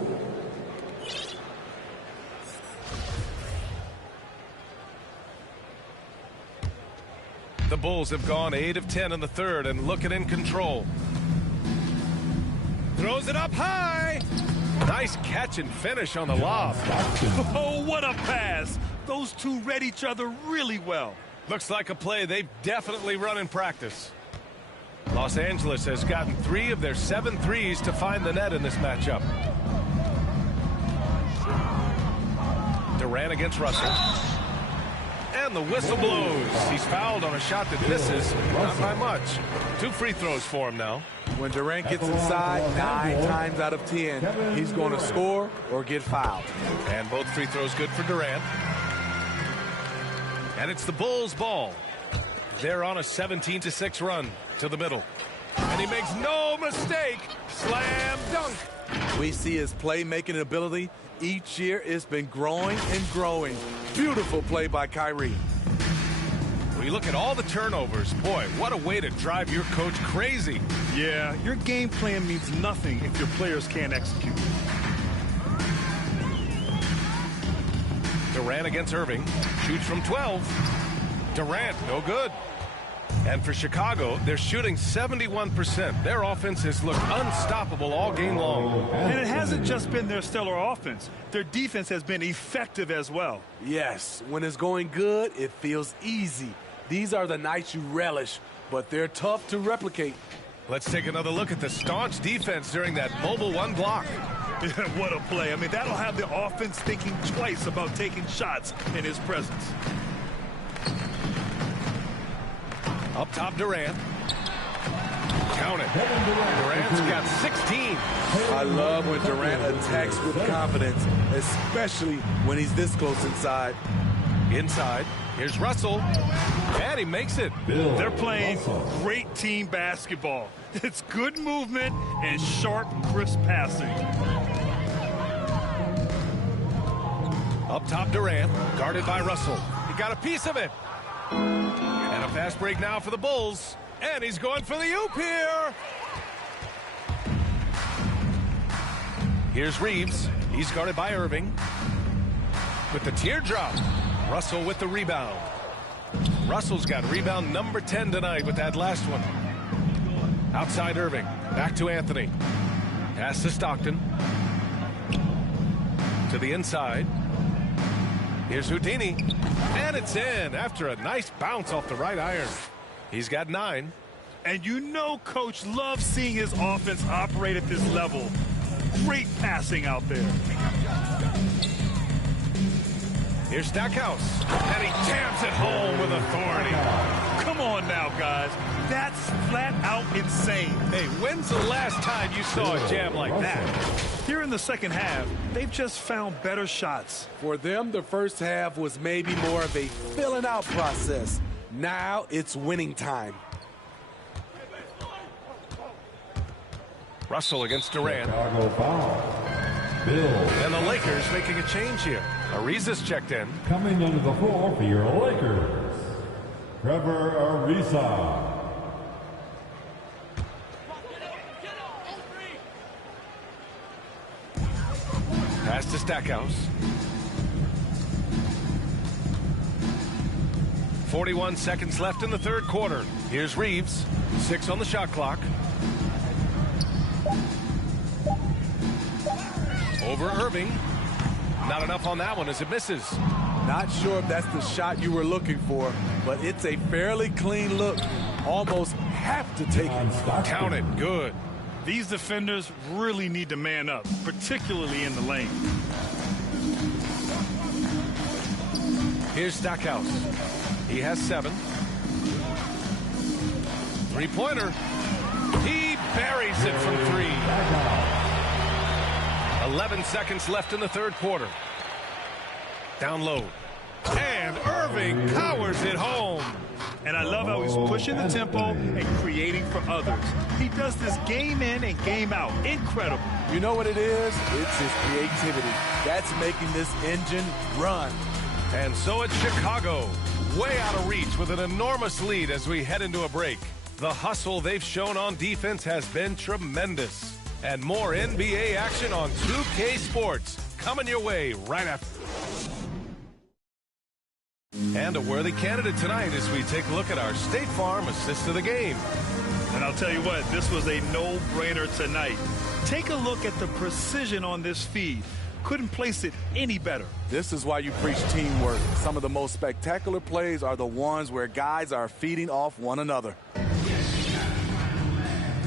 The Bulls have gone 8 of 10 in the third and looking in control. Throws it up high. Nice catch and finish on the lob. Oh, what a pass. Those two read each other really well. Looks like a play they've definitely run in practice. Los Angeles has gotten 3 of their 7 threes to find the net in this matchup. Durant against Russell. And the whistle blows. He's fouled on a shot that misses, not by much. 2 free throws for him now. When Durant gets inside, 9 times out of 10, he's going to score or get fouled. And both free throws good for Durant. And it's the Bulls' ball. They're on a 17-6 run to the middle. And he makes no mistake. Slam dunk. We see his playmaking ability. Each year it's been growing and growing. Beautiful play by Kyrie. When you look at all the turnovers, boy, what a way to drive your coach crazy. Yeah, your game plan means nothing if your players can't execute. Durant against Irving. Shoots from 12. Durant, no good. And for Chicago, they're shooting 71%. Their offense has looked unstoppable all game long. And it hasn't just been their stellar offense. Their defense has been effective as well. Yes, when it's going good, it feels easy. These are the nights you relish, but they're tough to replicate. Let's take another look at the staunch defense during that mobile one block. What a play. I mean, that'll have the offense thinking twice about taking shots in his presence. Up top, Durant. Count it. Durant's got 16. I love when Durant attacks with confidence, especially when he's this close inside. Inside, here's Russell, and he makes it. They're playing great team basketball. It's good movement and sharp, crisp passing. Up top, Durant, guarded by Russell. He got a piece of it. And a fast break now for the Bulls. And he's going for the oop here. Here's Reeves. He's guarded by Irving. With the teardrop. Russell with the rebound. Russell's got rebound number 10 tonight with that last one. Outside Irving. Back to Anthony. Pass to Stockton. To the inside. Here's Houdini. And it's in after a nice bounce off the right iron. He's got 9. And you know Coach loves seeing his offense operate at this level. Great passing out there. Here's Stackhouse. And he jams it home with authority. Come on now, guys. That's flat out insane. Hey, when's the last time you saw a jam like that? Here in the second half, they've just found better shots. For them, the first half was maybe more of a filling out process. Now it's winning time. Russell against Durant. Chicago foul. Bill. And the Lakers making a change here. Ariza's checked in. Coming onto the floor for your Lakers, Trevor Ariza. Pass to Stackhouse. 41 seconds left in the third quarter. Here's Reeves. 6 on the shot clock. Over Irving. Not enough on that one as it misses. Not sure if that's the shot you were looking for, but it's a fairly clean look. Almost have to take it. Count it. Good. These defenders really need to man up, particularly in the lane. Here's Stackhouse. He has 7. Three-pointer. He buries it from 3. 11 seconds left in the third quarter. Down low. And Irving powers it home. And I love how he's pushing the tempo and creating for others. He does this game in and game out. Incredible. You know what it is? It's his creativity. That's making this engine run. And so it's Chicago, way out of reach with an enormous lead as we head into a break. The hustle they've shown on defense has been tremendous. And more NBA action on 2K Sports coming your way right after. And a worthy candidate tonight as we take a look at our State Farm assist of the game. And I'll tell you what, this was a no-brainer tonight. Take a look at the precision on this feed. Couldn't place it any better. This is why you preach teamwork. Some of the most spectacular plays are the ones where guys are feeding off one another.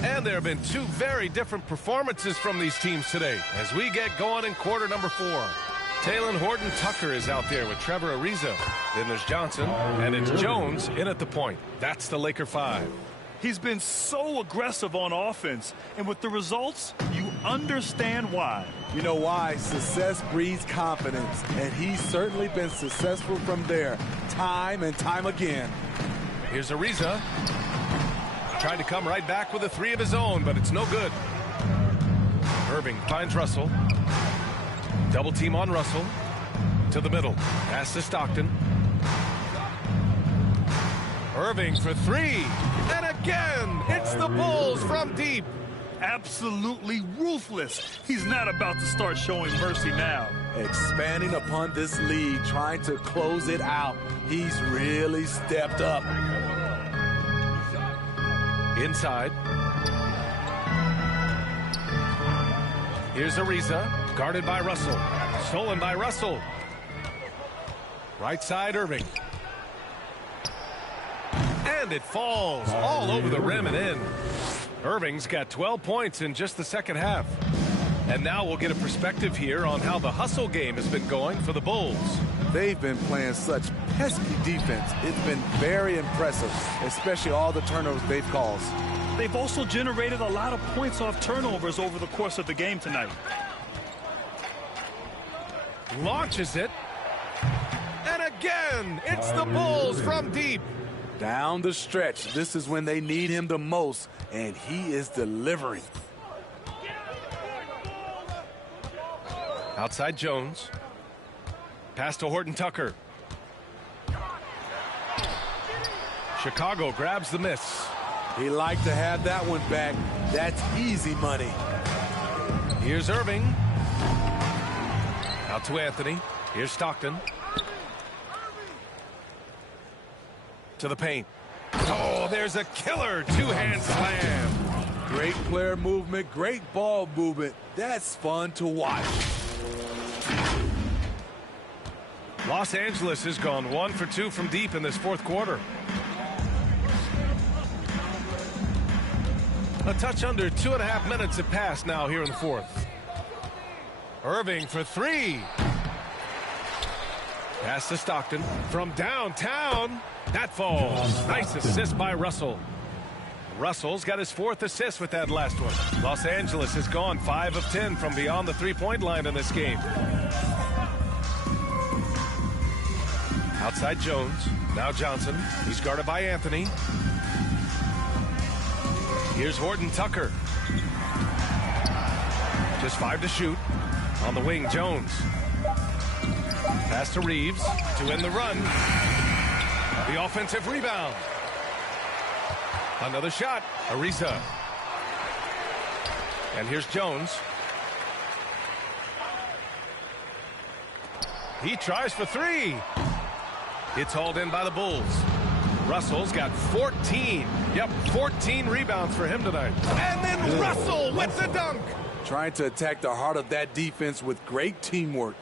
And there have been 2 very different performances from these teams today as we get going in quarter number 4. Talen Horton-Tucker is out there with Trevor Ariza. Then there's Johnson, and it's Jones in at the point. That's the Laker 5. He's been so aggressive on offense, and with the results, you understand why. You know why? Success breeds confidence, and he's certainly been successful from there, time and time again. Here's Ariza. Trying to come right back with a 3 of his own, but it's no good. Irving finds Russell. Double team on Russell. To the middle. Pass to Stockton. Irving for 3. And again, it's the Bulls from deep. Absolutely ruthless. He's not about to start showing mercy now. Expanding upon this lead, trying to close it out. He's really stepped up. Inside. Here's Ariza, guarded by Russell. Stolen by Russell. Right side, Irving. And it falls all over the rim and in. Irving's got 12 points in just the second half. And now we'll get a perspective here on how the hustle game has been going for the Bulls. They've been playing such pesky defense. It's been very impressive, especially all the turnovers they've caused. They've also generated a lot of points off turnovers over the course of the game tonight. Launches it. And again, it's the Bulls from deep. Down the stretch, this is when they need him the most, and he is delivering. Outside Jones. Pass to Horton Tucker. Chicago grabs the miss. He liked to have that one back. That's easy money. Here's Irving. Out to Anthony. Here's Stockton. To the paint. Oh, there's a killer two-hand slam. Great player movement, great ball movement. That's fun to watch. Los Angeles has gone 1 for 2 from deep in this fourth quarter. A touch under 2.5 minutes have passed now here in the fourth. Irving for three. Pass to Stockton from downtown. That falls. Nice assist by Russell. Russell's got his 4th assist with that last one. Los Angeles has gone 5 of 10 from beyond the three-point line in this game. Outside Jones. Now Johnson. He's guarded by Anthony. Here's Horton Tucker. Just 5 to shoot. On the wing, Jones. Pass to Reeves to end the run. The offensive rebound. Another shot. Ariza. And here's Jones. He tries for three. It's hauled in by the Bulls. Russell's got 14. Yep, 14 rebounds for him tonight. And then Russell with the dunk. Trying to attack the heart of that defense with great teamwork.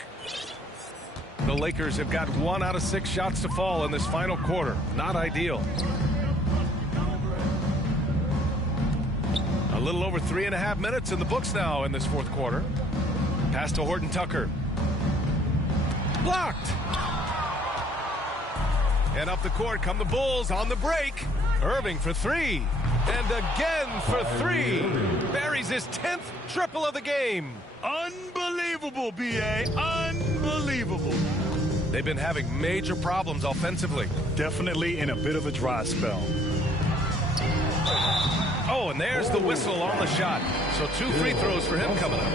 The Lakers have got 1 out of 6 shots to fall in this final quarter. Not ideal. A little over 3.5 minutes in the books now in this fourth quarter. Pass to Horton Tucker. Blocked. And up the court come the Bulls on the break. Irving for three. And again for three. Buries his 10th triple of the game. Unbelievable, B.A. Unbelievable. They've been having major problems offensively. Definitely in a bit of a dry spell. Oh, and there's the whistle on the shot. So 2 free throws for him coming up.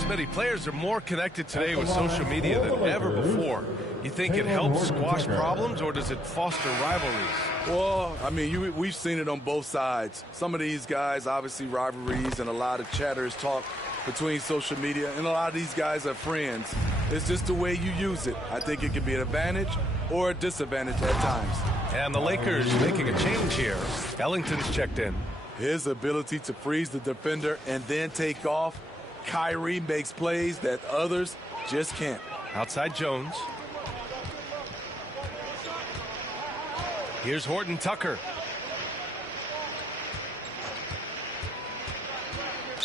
Smitty, players are more connected today with social media than ever before. You think it helps squash problems, or does it foster rivalries? Well, I mean, we've seen it on both sides. Some of these guys, obviously rivalries, and a lot of chatters talk between social media, and a lot of these guys are friends. It's just the way you use it. I think it can be an advantage or a disadvantage at times. And the Lakers making a change here. Ellington's checked in. His ability to freeze the defender and then take off. Kyrie makes plays that others just can't. Outside Jones. Here's Horton Tucker.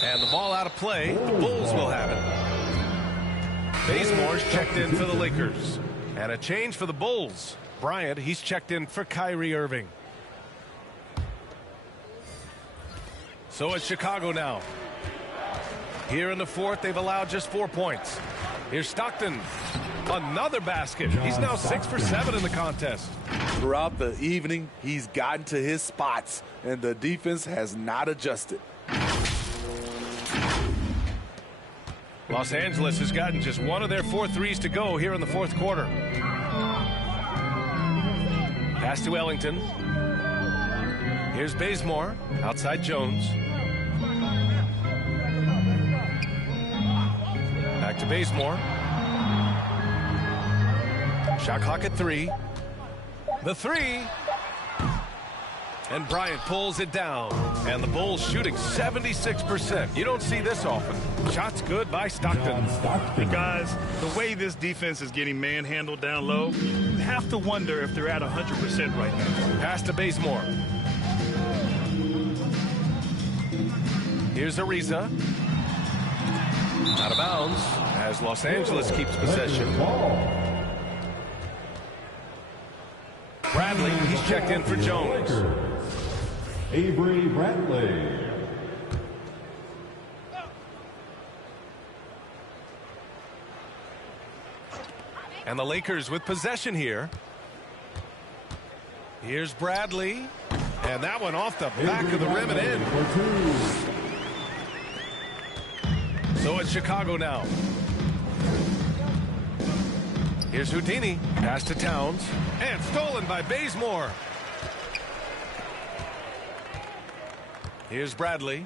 And the ball out of play. The Bulls will have it. Bazemore's checked in for the Lakers. And a change for the Bulls. Bryant, he's checked in for Kyrie Irving. So it's Chicago now. Here in the fourth, they've allowed just 4 points. Here's Stockton. Another basket. He's now 6 for 7 in the contest. Throughout the evening, he's gotten to his spots, and the defense has not adjusted. Los Angeles has gotten just 1 of their 4 threes to go here in the fourth quarter. Pass to Ellington. Here's Bazemore. Outside Jones. Back to Bazemore. Shot clock at 3. The three. And Bryant pulls it down. And the Bulls shooting 76%. You don't see this often. Shots good by Stockton. Hey guys, the way this defense is getting manhandled down low, you have to wonder if they're at 100% right now. Pass to Bazemore. Here's Ariza. Out of bounds as Los Angeles keeps possession. Bradley, he's checked in for Jones. Avery Bradley. And the Lakers with possession here. Here's Bradley. And that one off the back of the rim and in. So it's Chicago now. Here's Houdini. Pass to Towns. And stolen by Bazemore. Here's Bradley.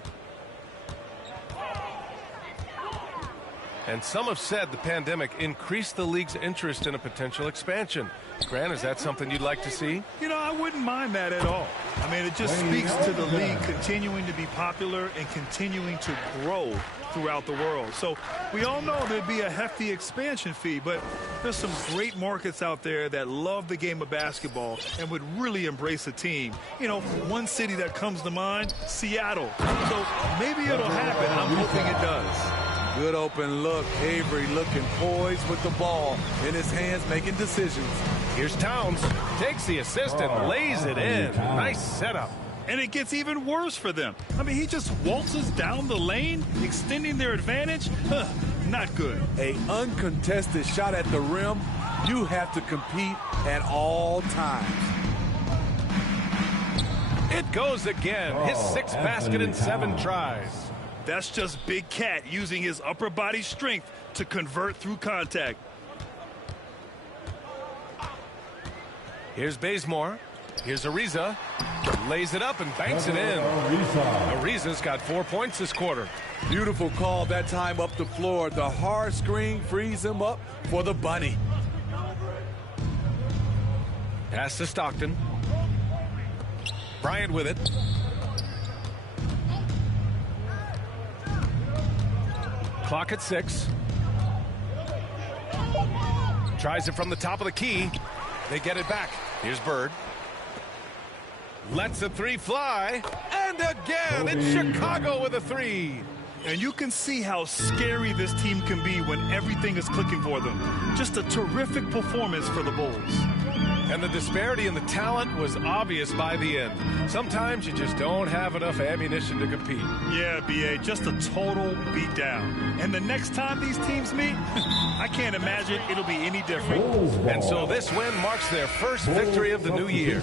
And some have said the pandemic increased the league's interest in a potential expansion. Grant, is that something you'd like to see? You know, I wouldn't mind that at all. I mean, it just speaks to the league continuing to be popular and continuing to grow throughout the world. So we all know there'd be a hefty expansion fee, but there's some great markets out there that love the game of basketball and would really embrace a team. You know, one city that comes to mind, Seattle. So maybe it'll happen. I'm hoping it does. Good open look. Avery looking poised with the ball in his hands, making decisions. Here's Towns. Takes the assist and lays it in. Nice setup. And it gets even worse for them. I mean, he just waltzes down the lane, extending their advantage. Not good. A uncontested shot at the rim. You have to compete at all times. It goes again. His sixth basket in 7 tries. That's just Big Cat using his upper body strength to convert through contact. Here's Bazemore. Here's Ariza. Lays it up and banks it in. Ariza's got 4 points this quarter. Beautiful call that time up the floor. The hard screen frees him up for the bunny. Pass to Stockton. Bryant with it. Clock at 6. Tries it from the top of the key. They get it back. Here's Bird. Lets a 3 fly. And again, it's Chicago with a 3. And you can see how scary this team can be when everything is clicking for them. Just a terrific performance for the Bulls. And the disparity in the talent was obvious by the end. Sometimes you just don't have enough ammunition to compete. Yeah, B.A., just a total beatdown. And the next time these teams meet, I can't imagine it'll be any different. And so this win marks their first victory of the new year.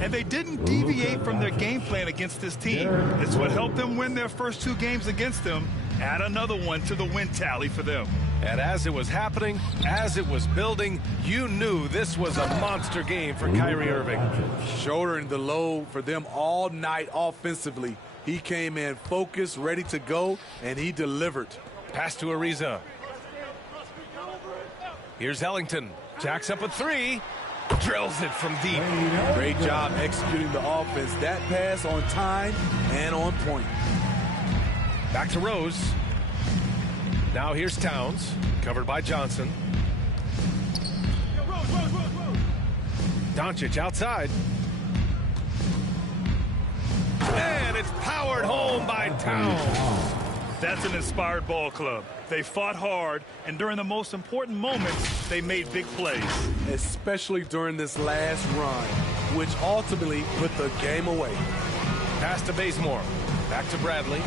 And they didn't deviate from their game plan against this team. It's what helped them win their first 2 games against them. Add another one to the win tally for them. And as it was happening, as it was building, you knew this was a monster game for Kyrie Irving. Shouldering the load for them all night offensively. He came in focused, ready to go, and he delivered. Pass to Ariza. Here's Ellington. Jacks up a 3. Drills it from deep. Great job executing the offense. That pass on time and on point. Back to Rose. Now here's Towns, covered by Johnson. Doncic outside. And it's powered home by Towns. That's an inspired ball club. They fought hard, and during the most important moments, they made big plays. Especially during this last run, which ultimately put the game away. Pass to Bazemore. Back to Bradley.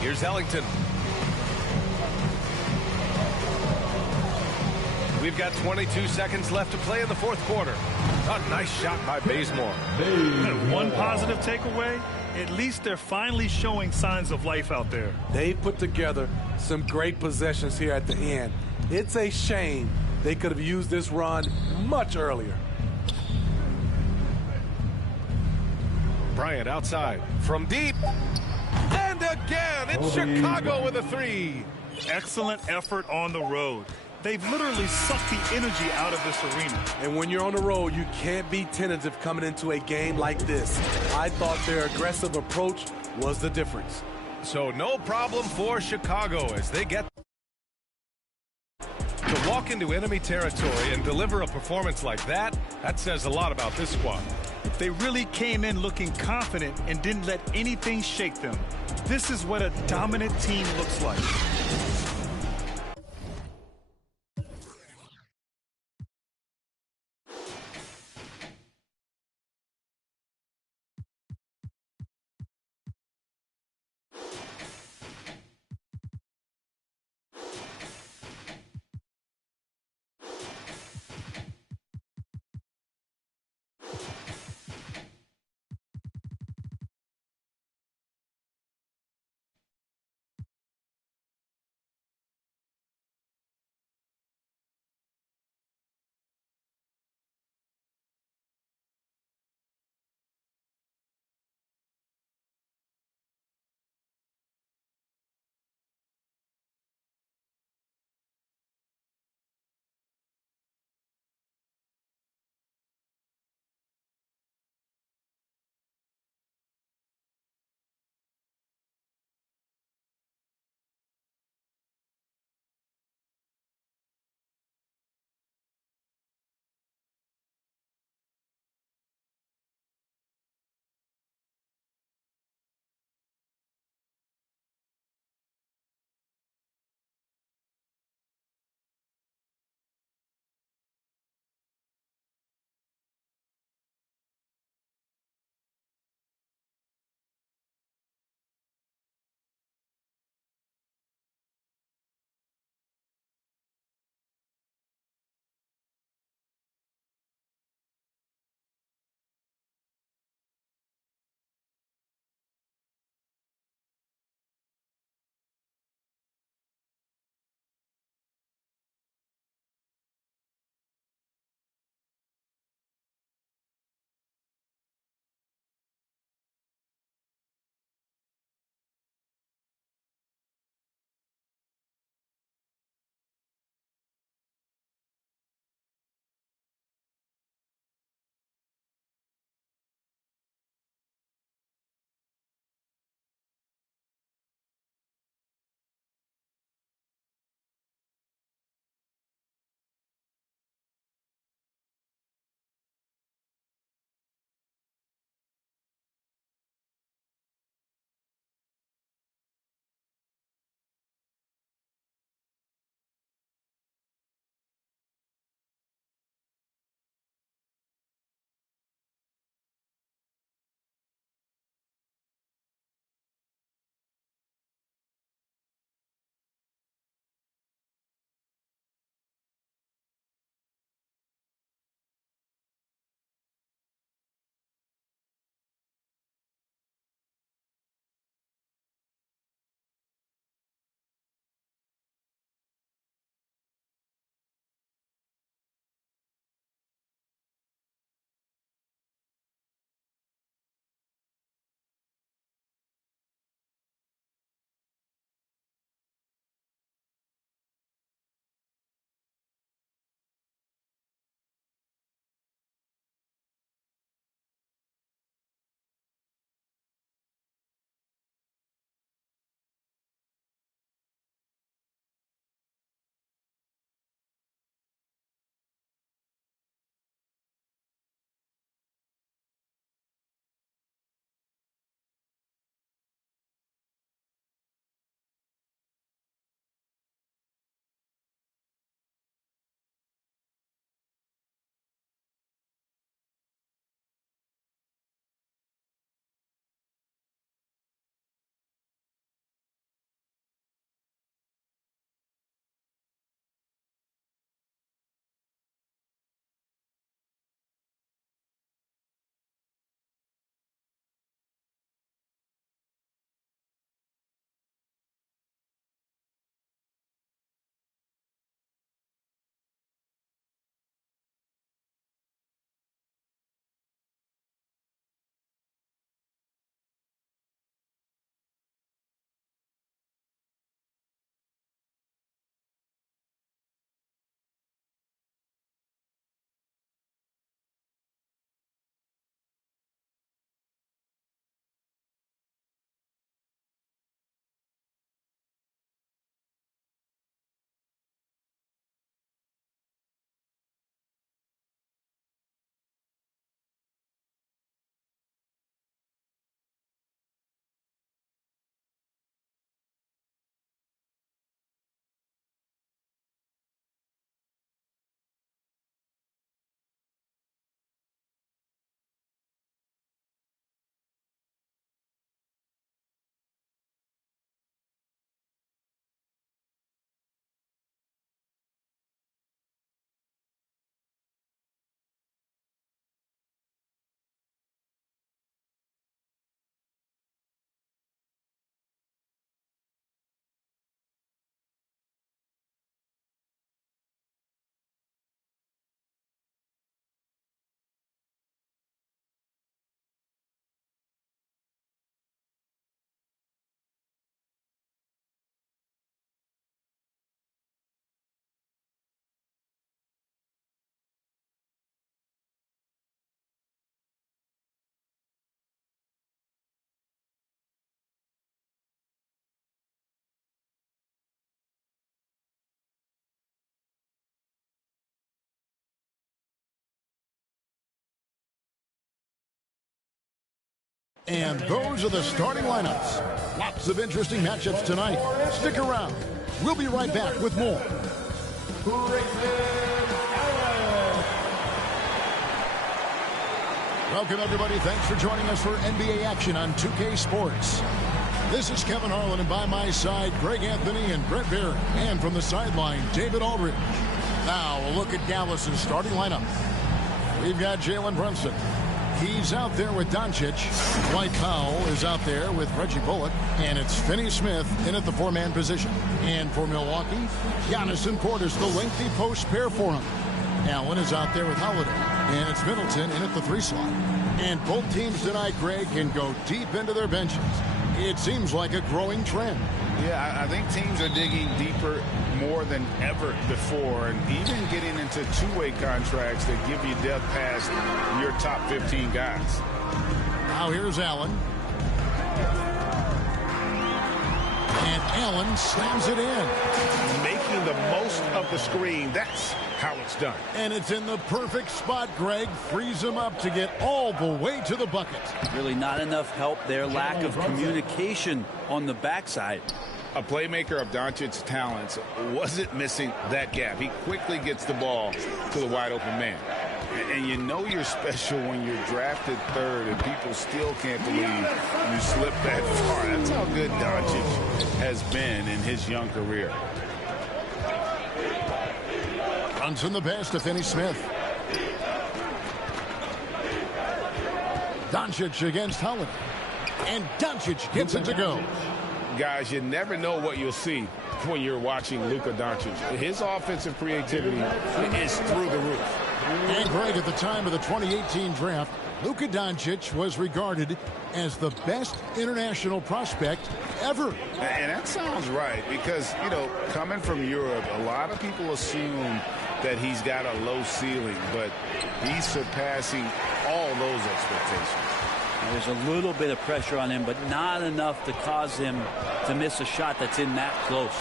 Here's Ellington. We've got 22 seconds left to play in the 4th quarter. A nice shot by Bazemore. And one positive takeaway, at least they're finally showing signs of life out there. They put together some great possessions here at the end. It's a shame they could have used this run much earlier. Bryant outside from deep. And again, it's Chicago with a 3. Excellent effort on the road. They've literally sucked the energy out of this arena. And when you're on the road, you can't be tentative coming into a game like this. I thought their aggressive approach was the difference. So no problem for Chicago as they get to walk into enemy territory and deliver a performance like that. That says a lot about this squad. They really came in looking confident and didn't let anything shake them. This is what a dominant team looks like. And those are the starting lineups. Lots of interesting matchups tonight. Stick around. We'll be right back with more. Welcome, everybody. Thanks for joining us for NBA action on 2K Sports. This is Kevin Harlan, and by my side, Greg Anthony and Brett Barrett. And from the sideline, David Aldridge. Now, a look at Dallas' starting lineup. We've got Jalen Brunson. He's out there with Doncic. Dwight Powell is out there with Reggie Bullock. And it's Finney Smith in at the four-man position. And for Milwaukee, Giannis and Portis, the lengthy post pair for him. Allen is out there with Holiday. And it's Middleton in at the three slot. And both teams tonight, Greg, can go deep into their benches. It seems like a growing trend. Yeah, I think teams are digging deeper more than ever before, and even getting into two-way contracts that give you depth past your top 15 guys. Now here's Allen. And Allen slams it in. Making the most of the screen. That's how it's done. And it's in the perfect spot, Greg. Frees him up to get all the way to the bucket. Really not enough help there. Lack of communication on the backside. A playmaker of Doncic's talents wasn't missing that gap. He quickly gets the ball to the wide open man. And you know you're special when you're drafted third and people still can't believe you slipped that far. That's how good Doncic has been in his young career. Brunson the pass to Finney Smith. Doncic against Holiday. And Doncic gets it to go. Guys, you never know what you'll see when you're watching Luka Doncic. His offensive creativity is through the roof. And Greg, at the time of the 2018 draft, Luka Doncic was regarded as the best international prospect ever. And that sounds right because, you know, coming from Europe, a lot of people assume that he's got a low ceiling, but he's surpassing all those expectations. There's a little bit of pressure on him, but not enough to cause him to miss a shot that's in that close.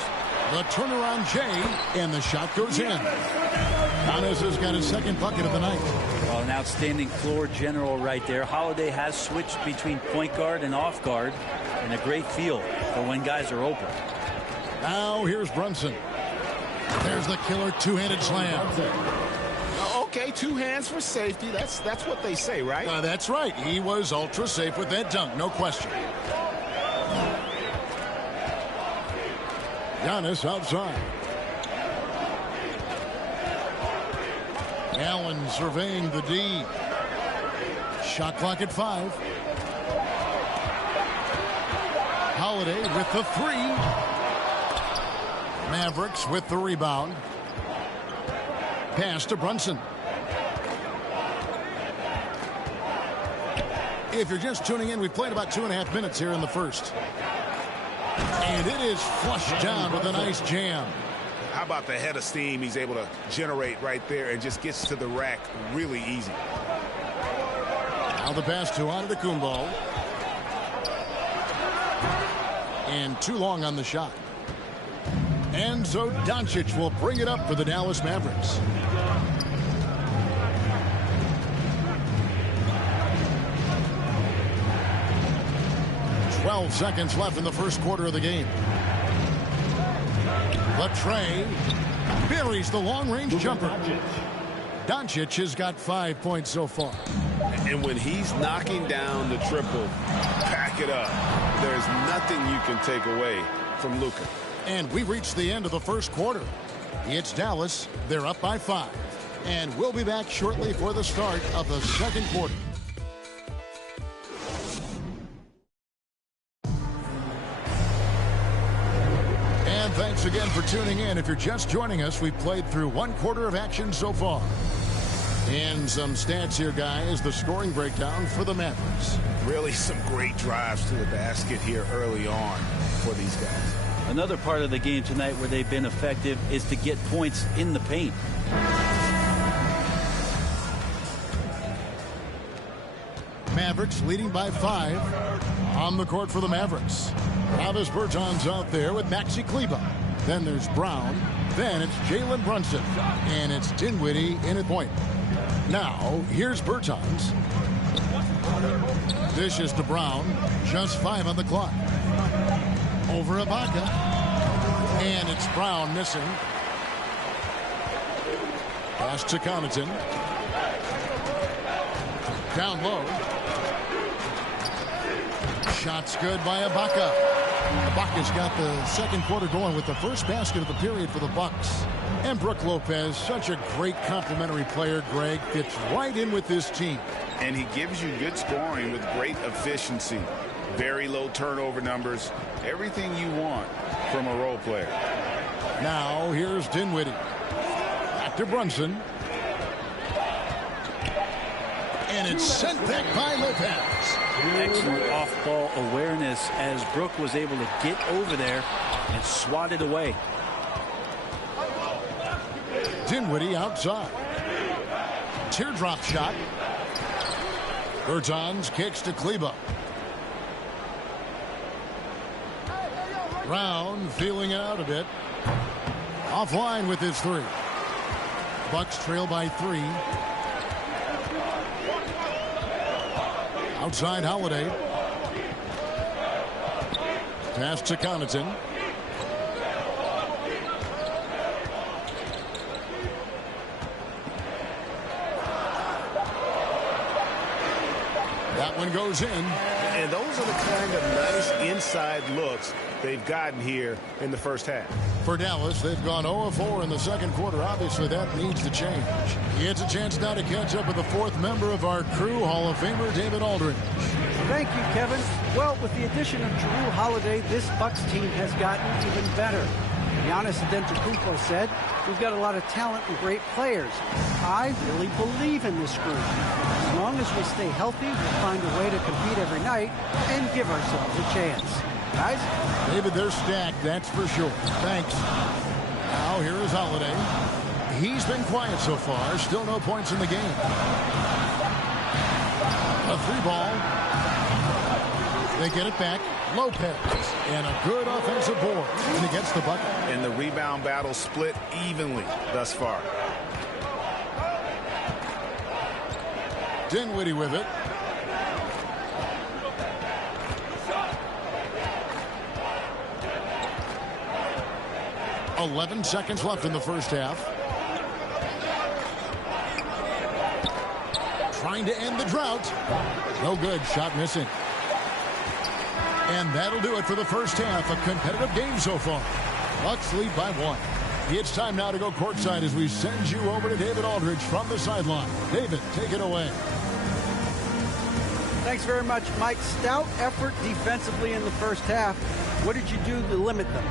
The turnaround Jay, and the shot goes in. Giannis has got his second bucket of the night. Well, an outstanding floor general right there. Holiday has switched between point guard and off guard, and a great feel for when guys are open. Now here's Brunson. There's the killer two-handed slam. Okay, two hands for safety. That's what they say, right? That's right. He was ultra safe with that dunk, no question. Giannis outside. Allen surveying the D. Shot clock at 5. Holiday with the 3. Mavericks with the rebound. Pass to Brunson. If you're just tuning in, we've played about 2.5 minutes here in the first. And it is flushed down with a nice jam. How about the head of steam he's able to generate right there and just gets to the rack really easy. Now the pass to Antetokounmpo. And too long on the shot. And so Doncic will bring it up for the Dallas Mavericks. "12 seconds left in the first quarter of the game. Latrey buries the long-range jumper. Doncic has got 5 points so far. And when he's knocking down the triple, pack it up. There's nothing you can take away from Luka. And we reached the end of the first quarter. It's Dallas. They're up by 5. And we'll be back shortly for the start of the second quarter. And thanks again for tuning in. If you're just joining us, we've played through 1 quarter of action so far. And some stats here, guys. The scoring breakdown for the Mavericks. Really some great drives to the basket here early on for these guys. Another part of the game tonight where they've been effective is to get points in the paint. Mavericks leading by 5 on the court for the Mavericks. Travis Bertans out there with Maxi Kleber. Then there's Brown. Then it's Jalen Brunson. And it's Dinwiddie in at point. Now, here's Bertans. Dishes to Brown. Just 5 on the clock. Over Ibaka. And it's Brown missing. Pass to Connaughton. Down low. Shot's good by Ibaka. Ibaka's got the second quarter going with the first basket of the period for the Bucks. And Brook Lopez, such a great complementary player, Greg, fits right in with this team. And he gives you good scoring with great efficiency. Very low turnover numbers. Everything you want from a role player. Now here's Dinwiddie. Back to Brunson. And it's sent back by Lopez. Excellent off-ball awareness as Brook was able to get over there and swat it away. Dinwiddie outside. Teardrop shot. Bertans kicks to Kleba. Brown feeling out a bit. Offline with his 3. Bucks trail by 3. Outside Holiday. Pass to Connaughton. That one goes in. And those are the kind of nice inside looks they've gotten here in the first half. For Dallas, they've gone 0-4 in the second quarter. Obviously, that needs to change. He gets a chance now to catch up with the 4th member of our crew, Hall of Famer David Aldridge. Thank you, Kevin. Well, with the addition of Jrue Holiday, this Bucks team has gotten even better. Giannis Antetokounmpo said, "We've got a lot of talent and great players. I really believe in this group. As long as we stay healthy, we'll find a way to compete every night and give ourselves a chance." Guys? David, they're stacked, that's for sure. Thanks. Now here is Holiday. He's been quiet so far. Still no points in the game. A 3 ball. They get it back. Lopez. And a good offensive board. And it gets the bucket. And the rebound battle split evenly thus far. Dinwiddie with it. .11 seconds left in the first half. Trying to end the drought. No good. Shot missing. And that'll do it for the first half. A competitive game so far. Bucks lead by 1. It's time now to go courtside as we send you over to David Aldridge from the sideline. David, take it away. Thanks very much, Mike. Stout effort defensively in the first half. What did you do to limit them?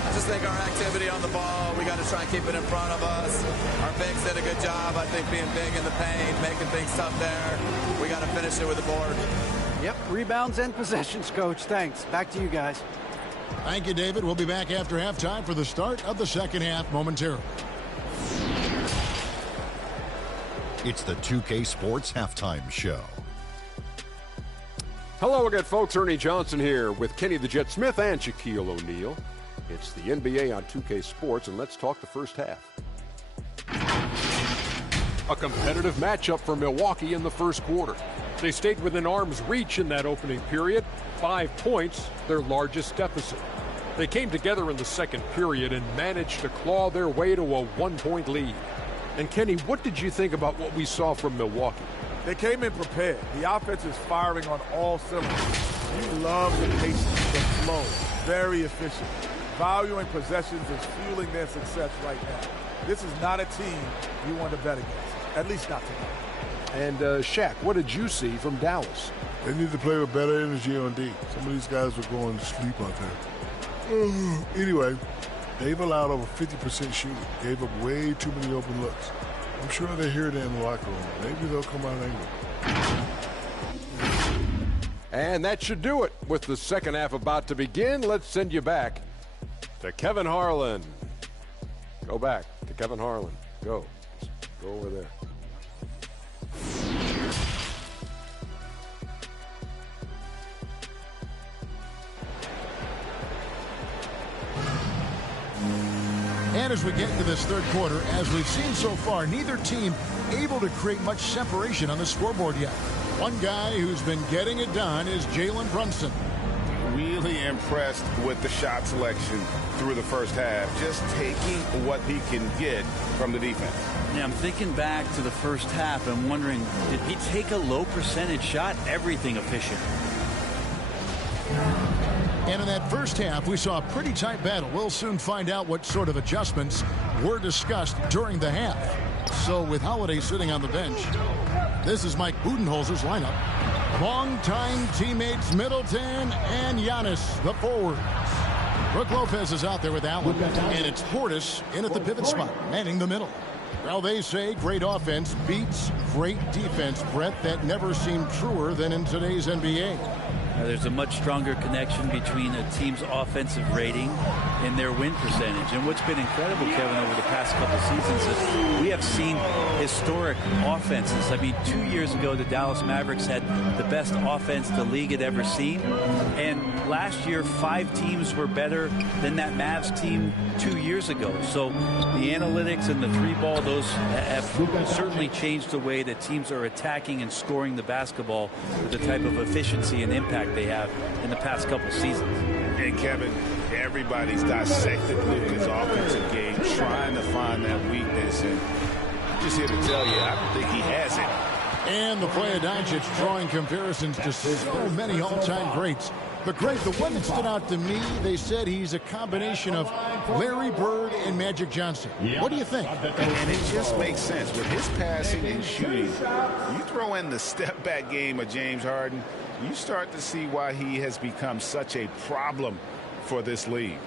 I just think our activity on the ball, we got to try and keep it in front of us. Our bigs did a good job, I think, being big in the paint, making things tough there. We got to finish it with the board. Yep, rebounds and possessions, Coach. Thanks. Back to you guys. Thank you, David. We'll be back after halftime for the start of the second half momentarily. It's the 2K Sports Halftime Show. Hello again, folks. Ernie Johnson here with Kenny the Jet Smith and Shaquille O'Neal. It's the NBA on 2K Sports, and let's talk the first half. A competitive matchup for Milwaukee in the first quarter. They stayed within arm's reach in that opening period. 5 points, their largest deficit. They came together in the second period and managed to claw their way to a 1-point lead. And Kenny, what did you think about what we saw from Milwaukee? They came in prepared. The offense is firing on all cylinders. You love the pace, the flow. Very efficient. Valuing possessions is fueling their success right now. This is not a team you want to bet against, at least not tonight. And Shaq, what did you see from Dallas? They need to play with better energy on D. Some of these guys were going to sleep out there. Anyway, they've allowed over 50% shooting. Gave up way too many open looks. I'm sure they hear it in the locker room. Maybe they'll come out angry. And that should do it. With the second half about to begin, let's send you back to Kevin Harlan. Go back to Kevin Harlan. Go. Go over there. And as we get into this third quarter, as we've seen so far, neither team able to create much separation on the scoreboard yet. One guy who's been getting it done is Jalen Brunson. Really impressed with the shot selection through the first half, just taking what he can get from the defense. Yeah, I'm thinking back to the first half and wondering, did he take a low percentage shot? Everything efficient. And in that first half, we saw a pretty tight battle. We'll soon find out what sort of adjustments were discussed during the half. So with Holiday sitting on the bench, this is Mike Budenholzer's lineup. Longtime teammates Middleton and Giannis, the forwards. Brook Lopez is out there with Allen. And it's Portis in at the pivot spot, manning the middle. Well, they say great offense beats great defense, Brett. That never seemed truer than in today's NBA. There's a much stronger connection between a team's offensive rating and their win percentage. And what's been incredible, Kevin, over the past couple seasons is we have seen historic offenses. I mean, 2 years ago, the Dallas Mavericks had the best offense the league had ever seen. And last year, 5 teams were better than that Mavs team 2 years ago. So the analytics and the three ball, those have certainly changed the way that teams are attacking and scoring the basketball with the type of efficiency and impact they have in the past couple seasons. And Kevin, everybody's dissected Luka's offensive game, trying to find that weakness. And I'm just here to tell you, I don't think he has it. And the play of Doncic drawing comparisons to so many all-time greats. But Greg, the one that stood out to me, they said he's a combination of Larry Bird and Magic Johnson. What do you think? And it just makes sense. With his passing and shooting, you throw in the step-back game of James Harden, you start to see why he has become such a problem for this league.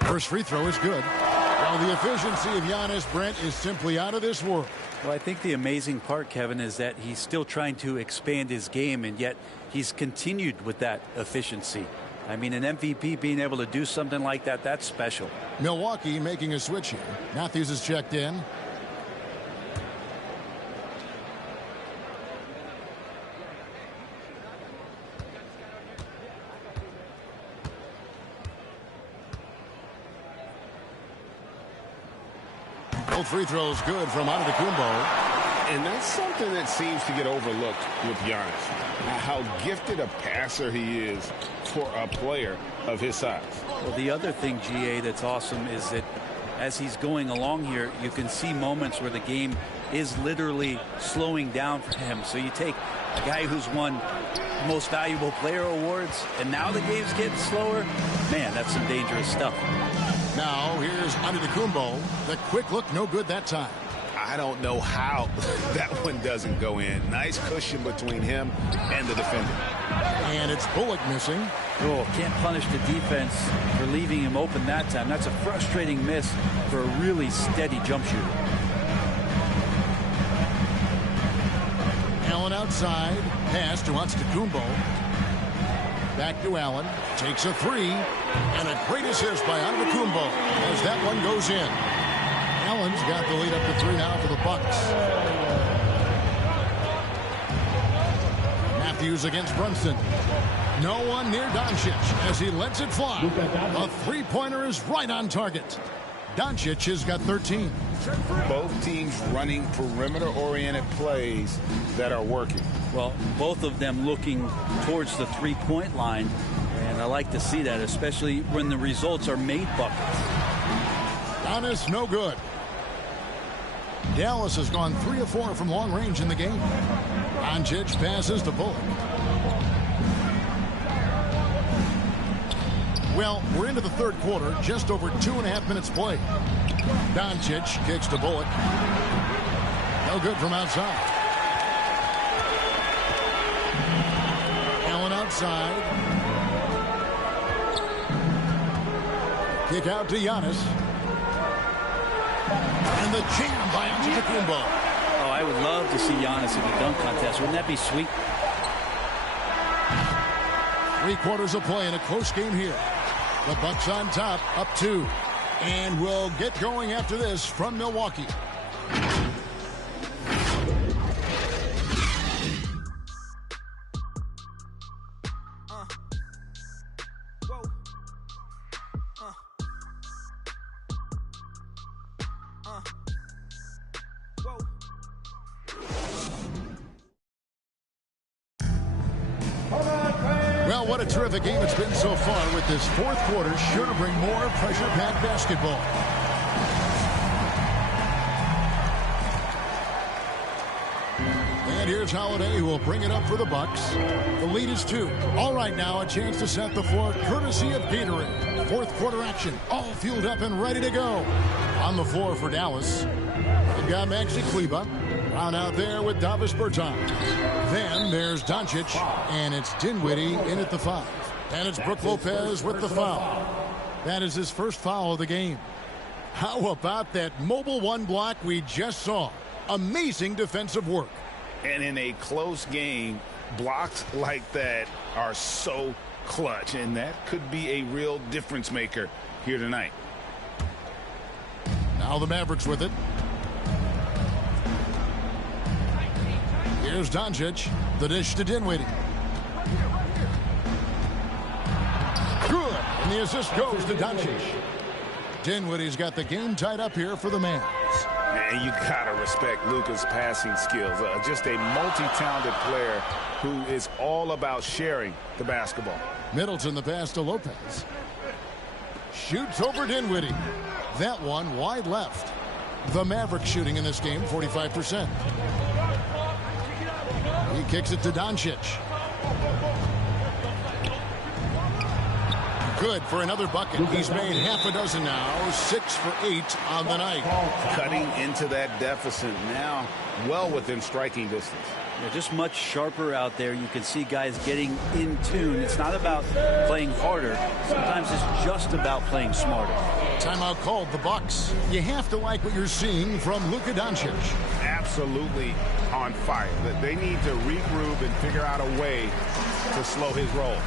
First free throw is good. Well, the efficiency of Giannis, Brent, is simply out of this world. Well, I think the amazing part, Kevin, is that he's still trying to expand his game, and yet he's continued with that efficiency. I mean, an MVP being able to do something like that, that's special. Milwaukee making a switch here. Matthews is checked in. Both free throws good from Antetokounmpo. And that's something that seems to get overlooked with Giannis. How gifted a passer he is for a player of his size. Well, the other thing, GA, that's awesome is that as he's going along here, you can see moments where the game is literally slowing down for him. So you take a guy who's won most valuable player awards, and now the game's getting slower. Man, that's some dangerous stuff. Now here's Antetokounmpo. The quick look, no good that time. I don't know how that one doesn't go in. Nice cushion between him and the defender. And it's Bullock missing. Oh, can't punish the defense for leaving him open that time. That's a frustrating miss for a really steady jump shooter. Allen outside. Pass to Antetokounmpo. Back to Allen. Takes a three. And a great assist by Antetokounmpo as that one goes in. Allen's got the lead up to 3 now for the Bucks. Matthews against Brunson. No one near Doncic as he lets it fly. A three-pointer is right on target. Doncic has got 13. Both teams running perimeter-oriented plays that are working. Well, both of them looking towards the three-point line. And I like to see that, especially when the results are made buckets. Giannis, no good. Dallas has gone 3 of 4 from long range in the game. Doncic passes to Bullock. Well, we're into the third quarter, just over 2.5 minutes played. Doncic kicks to Bullock. No good from outside. Allen outside. Kick out to Giannis. And the jam by Antetokounmpo. Oh, I would love to see Giannis in the dunk contest. Wouldn't that be sweet? 3 quarters of play in a close game here. The Bucks on top, up 2. And we'll get going after this from Milwaukee. Well, what a terrific game it's been so far, with this 4th quarter sure to bring more pressure-packed basketball. And here's Holiday, who will bring it up for the Bucks. The lead is 2. All right, now a chance to set the floor courtesy of Gatorade. 4th quarter action, all fueled up and ready to go. On the floor for Dallas, they've got Maxi Kleber. On out there with Davis Bertans. Then there's Doncic, and it's Dinwiddie in at the 5. And it's Brook Lopez with the foul. That is his first foul of the game. How about that mobile 1 block we just saw? Amazing defensive work. And in a close game, blocks like that are so clutch, and that could be a real difference maker here tonight. Now the Mavericks with it. Here's Doncic. The dish to Dinwiddie. Good. And the assist goes to Doncic. Dinwiddie's got the game tied up here for the Mavs. And you gotta respect Luka's passing skills. Just a multi-talented player who is all about sharing the basketball. Middleton the pass to Lopez. Shoots over Dinwiddie. That one wide left. The Mavericks shooting in this game 45%. He kicks it to Doncic. Good for another bucket. He's made half a dozen now. 6 for 8 on the night. Cutting into that deficit now, well within striking distance. Yeah, just much sharper out there. You can see guys getting in tune. It's not about playing harder. Sometimes it's just about playing smarter. Timeout called, the Bucks. You have to like what you're seeing from Luka Doncic. Absolutely on fire. They need to regroup and figure out a way to slow his roll.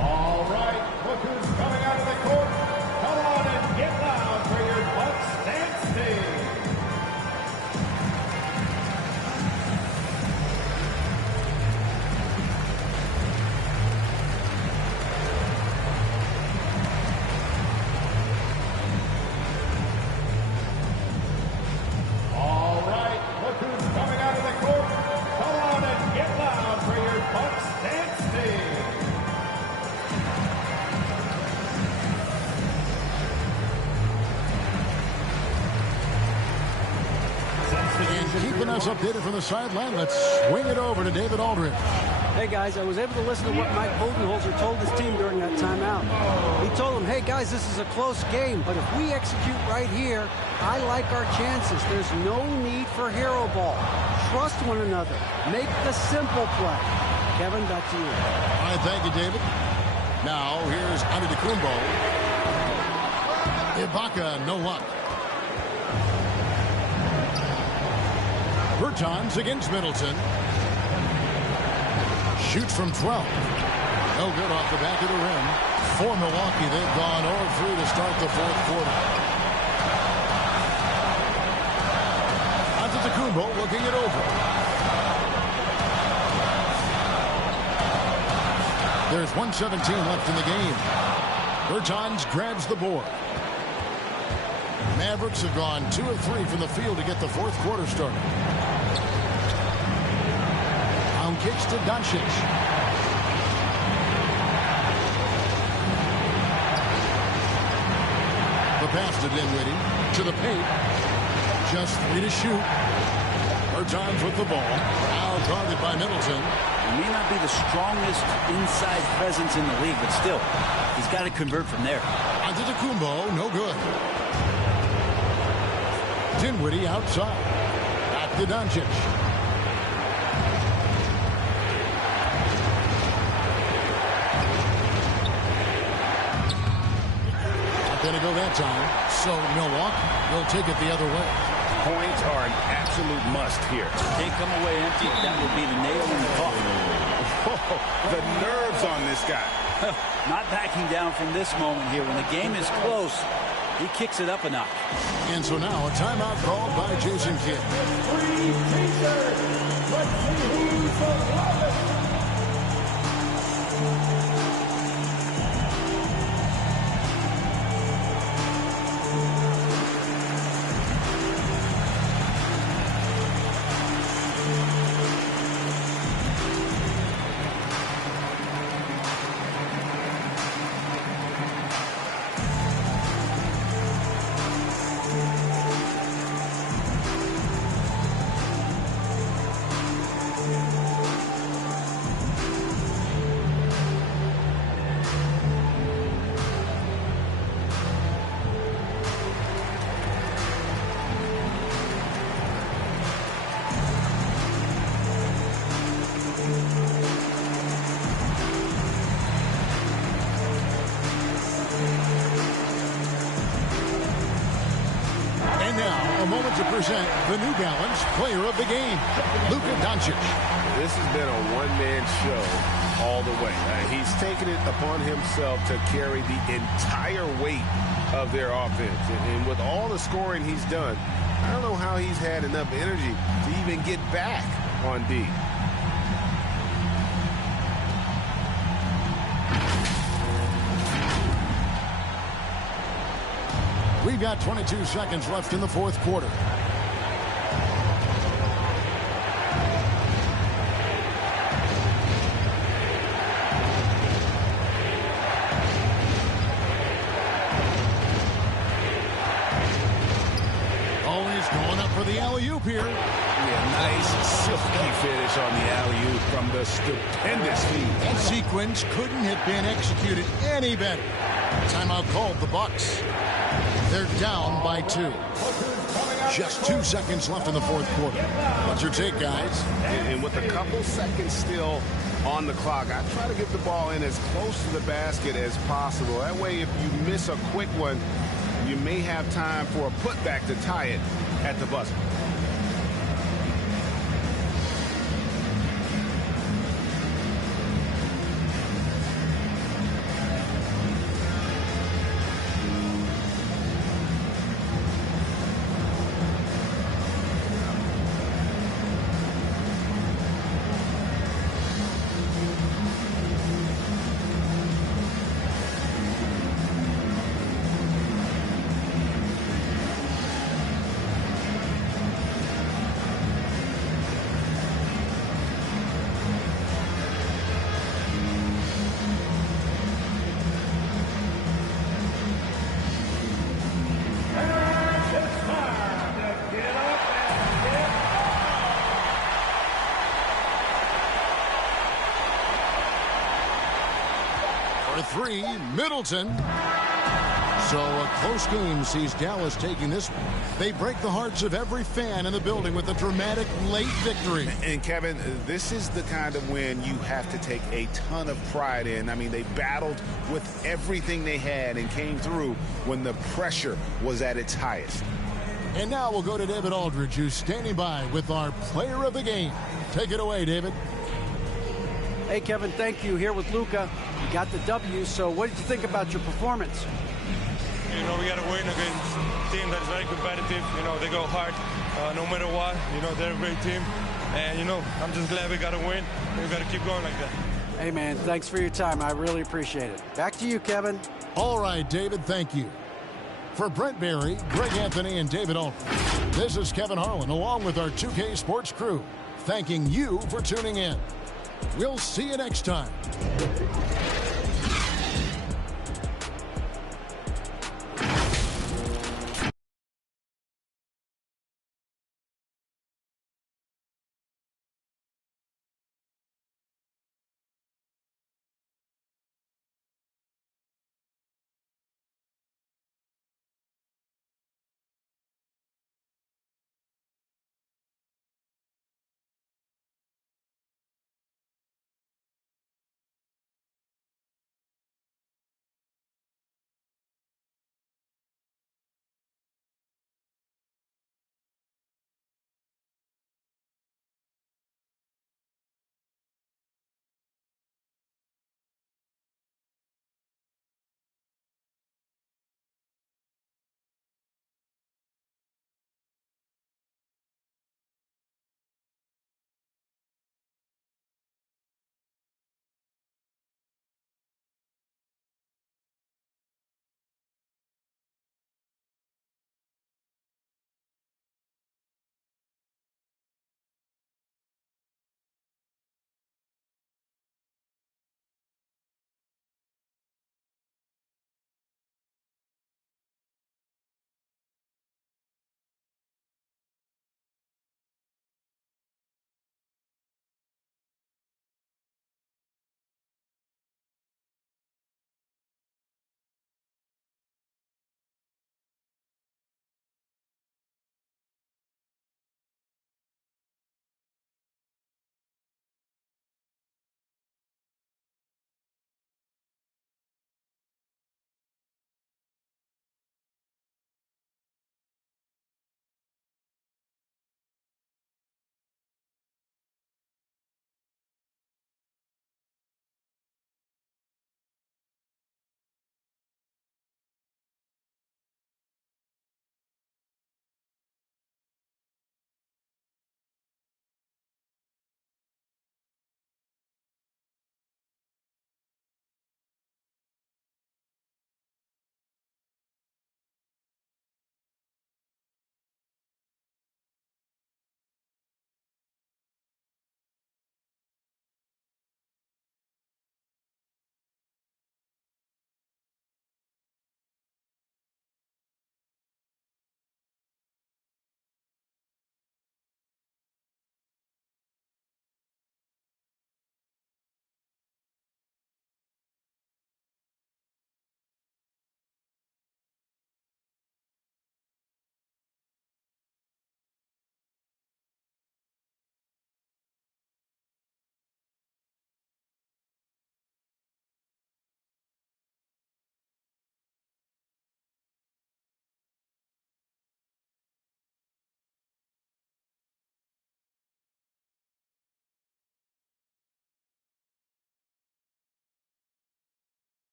All right, look who's coming out of the court. Come on and get loud for your Bucks dance team. All right, look who's coming out of the court. Come on and get loud for your Bucks dance team. And keeping us updated from the sideline, let's swing it over to David Aldridge. Hey, guys, I was able to listen to what Mike Budenholzer told his team during that timeout. He told them, hey, guys, this is a close game, but if we execute right here, I like our chances. There's no need for hero ball. Trust one another. Make the simple play. Kevin, back to you. All right, thank you, David. Now, here's Antetokounmpo. Ibaka, no luck. Bertans against Middleton. Shoots from 12. No good off the back of the rim. For Milwaukee, they've gone 0-3 to start the 4th quarter. Antetokounmpo looking it over. There's 1:17 left in the game. Bertans grabs the board. Mavericks have gone 2 of 3 from the field to get the 4th quarter started. Down kicks to Doncic. The pass to Dinwiddie. To the paint. Just 3 to shoot. Bertans with the ball. Now guarded by Middleton. He may not be the strongest inside presence in the league, but still, he's got to convert from there. Antetokounmpo, no good. Dinwiddie outside. Back to Doncic. go that time. So Milwaukee will take it the other way. Points are an absolute must here. Can't come away empty. That would be the nail in the coffin. The nerves on this guy. Not backing down from this moment here. When the game is close, he kicks it up a notch. And so now a timeout called by Jason Kidd. Present the New Balance Player of the Game, Luka Doncic. This has been a one-man show all the way. He's taken it upon himself to carry the entire weight of their offense. And with all the scoring he's done, I don't know how he's had enough energy to even get back on D. We've got 22 seconds left in the fourth quarter. Always going up for the alley-oop here. Yeah, nice silky finish on the alley-oop from the stupendous feed. That sequence couldn't have been executed any better. Timeout called the Bucks. They're down by 2. Just 2 seconds left in the fourth quarter. What's your take, guys? And with a couple seconds still on the clock, I try to get the ball in as close to the basket as possible. That way, if you miss a quick one, you may have time for a putback to tie it at the buzzer. For 3, Middleton. So a close game sees Dallas taking this one. They break the hearts of every fan in the building with a dramatic late victory. And Kevin, this is the kind of win you have to take a ton of pride in. I mean, they battled with everything they had and came through when the pressure was at its highest. And now we'll go to David Aldridge, who's standing by with our player of the game. Take it away, David. Hey, Kevin, thank you. Here with Luka. You got the W, so what did you think about your performance? You know, we got to win against a team that is very competitive. You know, they go hard no matter what. You know, they're a great team. And, you know, I'm just glad we got to win. We got to keep going like that. Hey, man, thanks for your time. I really appreciate it. Back to you, Kevin. All right, David, thank you. For Brent Barry, Greg Anthony, and David Aldridge, this is Kevin Harlan, along with our 2K Sports crew, thanking you for tuning in. We'll see you next time.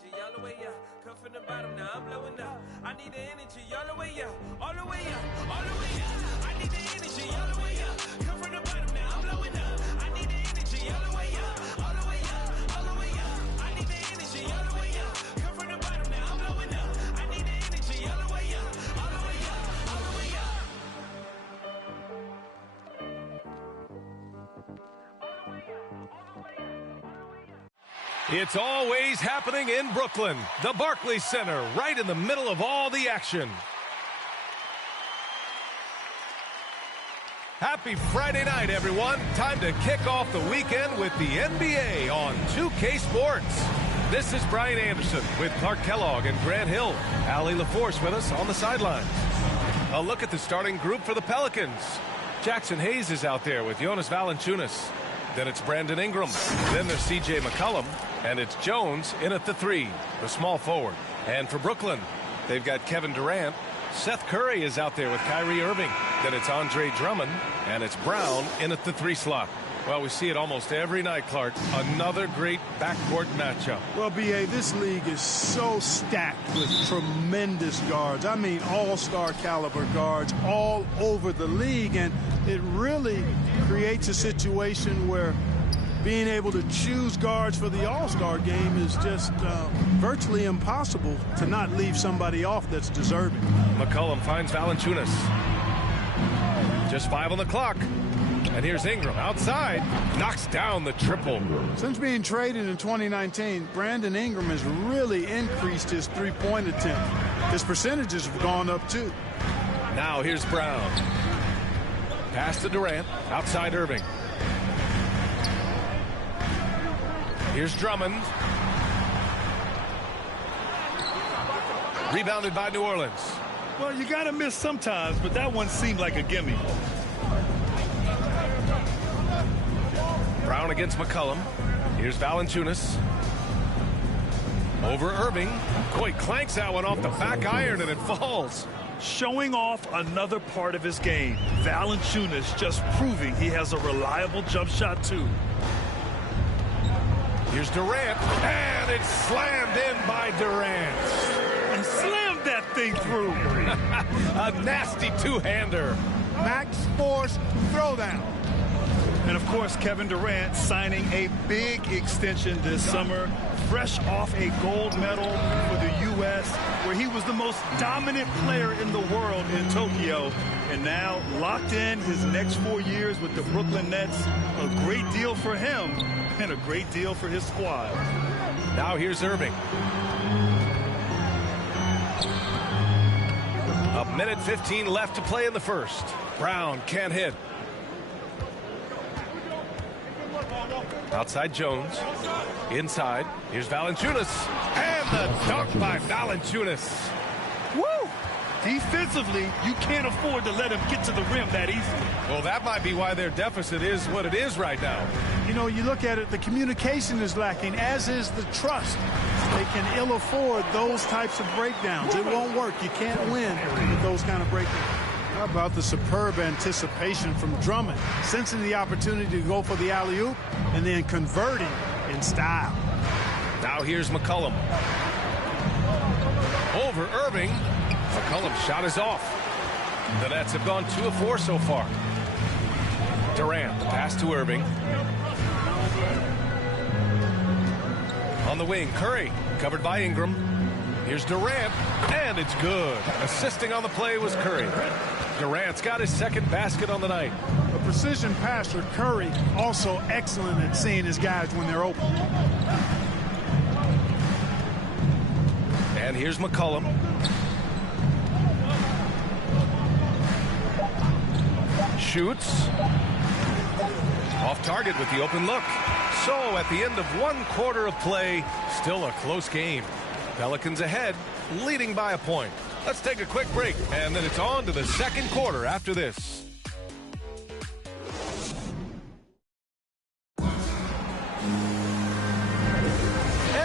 energy all the way up. Come from the bottom, now I'm blowing up. I need the energy all the way up, all the way up, all the way up. I need the energy all the way up. Come from the bottom, now I'm blowing up. I need the energy all the way up, all the way up, all the way up. I need the energy all the way up. Come from the bottom, now I'm blowing up. I need the energy all the way up, all the way up, all the way up. It's always happening in Brooklyn, the Barclays Center, right in the middle of all the action. Happy Friday night, everyone. Time to kick off the weekend with the NBA on 2K Sports. This is Brian Anderson with Clark Kellogg and Grant Hill. Allie LaForce with us on the sidelines. A look at the starting group for the Pelicans. Jackson Hayes is out there with Jonas Valanciunas. Then it's Brandon Ingram. Then there's C.J. McCollum. And it's Jones in at the 3, the small forward. And for Brooklyn, they've got Kevin Durant. Seth Curry is out there with Kyrie Irving. Then it's Andre Drummond. And it's Brown in at the 3 slot. Well, we see it almost every night, Clark. Another great backcourt matchup. Well, B.A., this league is so stacked with tremendous guards. I mean, all-star caliber guards all over the league. And it really creates a situation where being able to choose guards for the All-Star game is just virtually impossible to not leave somebody off that's deserving. McCollum finds Valanciunas. Just 5 on the clock. And here's Ingram outside. Knocks down the triple. Since being traded in 2019, Brandon Ingram has really increased his three-point attempt. His percentages have gone up, too. Now here's Brown. Pass to Durant. Outside Irving. Here's Drummond. Rebounded by New Orleans. Well, you got to miss sometimes, but that one seemed like a gimme. Brown against McCollum. Here's Valanciunas. Over Irving. Coy clanks that one off the back iron and it falls. Showing off another part of his game. Valanciunas just proving he has a reliable jump shot, too. Here's Durant, and it's slammed in by Durant. And slammed that thing through. A nasty two-hander. Max Force throwdown. And, of course, Kevin Durant signing a big extension this summer, fresh off a gold medal for the U.S., where he was the most dominant player in the world in Tokyo. And now locked in his next 4 years with the Brooklyn Nets. A great deal for him and a great deal for his squad. Now here's Irving. A minute 15 left to play in the first. Brown can't hit. Outside Jones. Inside. Here's Valanciunas. And the dunk by Valanciunas. Woo! Defensively, you can't afford to let him get to the rim that easily. Well, that might be why their deficit is what it is right now. You know, you look at it, the communication is lacking, as is the trust. They can ill afford those types of breakdowns. It won't work. You can't win with those kind of breakdowns. How about the superb anticipation from Drummond, sensing the opportunity to go for the alley-oop and then converting in style. Now here's McCollum. Over Irving. McCollum's shot is off. The Nets have gone 2 of 4 so far. Durant, the pass to Irving. On the wing, Curry, covered by Ingram. Here's Durant, and it's good. Assisting on the play was Curry. Durant's got his second basket on the night. A precision passer, Curry, also excellent at seeing his guys when they're open. And here's McCollum. Shoots. Off target with the open look. So at the end of 1 quarter of play, still a close game. Pelicans ahead, leading by a point. Let's take a quick break, and then it's on to the second quarter after this. And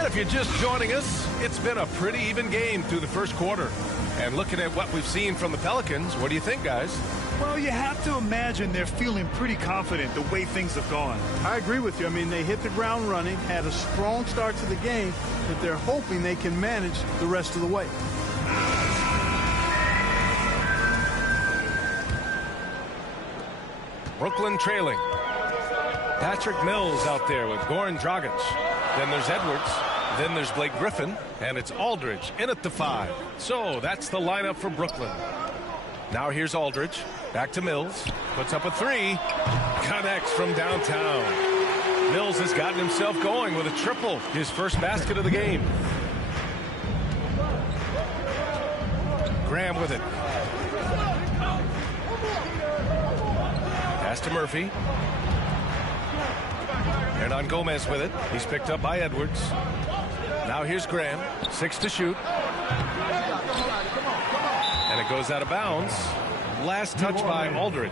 if If you're just joining us, it's been a pretty even game through the first quarter. And looking at what we've seen from the Pelicans, what do you think, guys? Well, you have to imagine they're feeling pretty confident the way things have gone. I agree with you. I mean, they hit the ground running, had a strong start to the game, but they're hoping they can manage the rest of the way. Brooklyn trailing. Patrick Mills out there with Goran Dragic. Then there's Edwards. Then there's Blake Griffin. And it's Aldridge in at the 5. So that's the lineup for Brooklyn. Now here's Aldridge. Back to Mills. Puts up a 3. Connects from downtown. Mills has gotten himself going with a triple. His first basket of the game. Graham with it. Pass to Murphy. Hernan Gomez with it. He's picked up by Edwards. Now here's Graham. 6 to shoot. And it goes out of bounds. Last touch by Aldridge.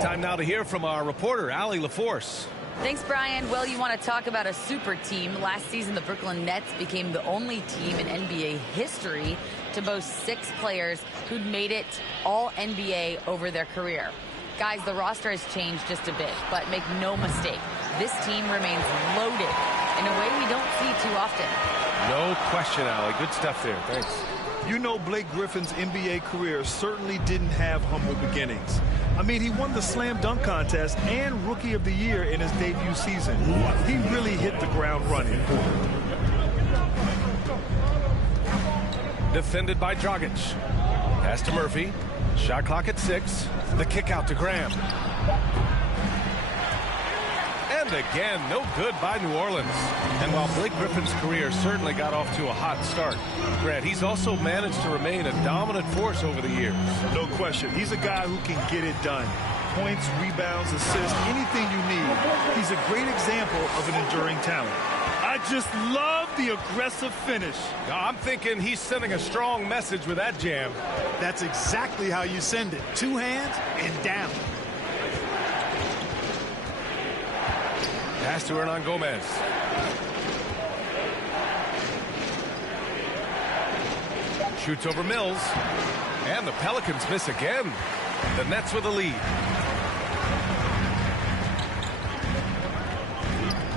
Time now to hear from our reporter, Allie LaForce. Thanks, Brian. Well, you want to talk about a super team. Last season, the Brooklyn Nets became the only team in NBA history to boast 6 players who'd made it all NBA over their career. Guys, the roster has changed just a bit, but make no mistake, this team remains loaded in a way we don't see too often. No question, Allie. Good stuff there. Thanks. You know, Blake Griffin's NBA career certainly didn't have humble beginnings. I mean, he won the slam dunk contest and Rookie of the Year in his debut season. He really hit the ground running. Defended by Dragic. Pass to Murphy. Shot clock at 6. The kick out to Graham. And again, no good by New Orleans. And while Blake Griffin's career certainly got off to a hot start, Grant, he's also managed to remain a dominant force over the years. No question. He's a guy who can get it done. Points, rebounds, assists, anything you need. He's a great example of an enduring talent. I just love the aggressive finish. I'm thinking he's sending a strong message with that jam. That's exactly how you send it. 2 hands and down. Pass to Hernan Gomez. Shoots over Mills. And the Pelicans miss again. The Nets with a lead.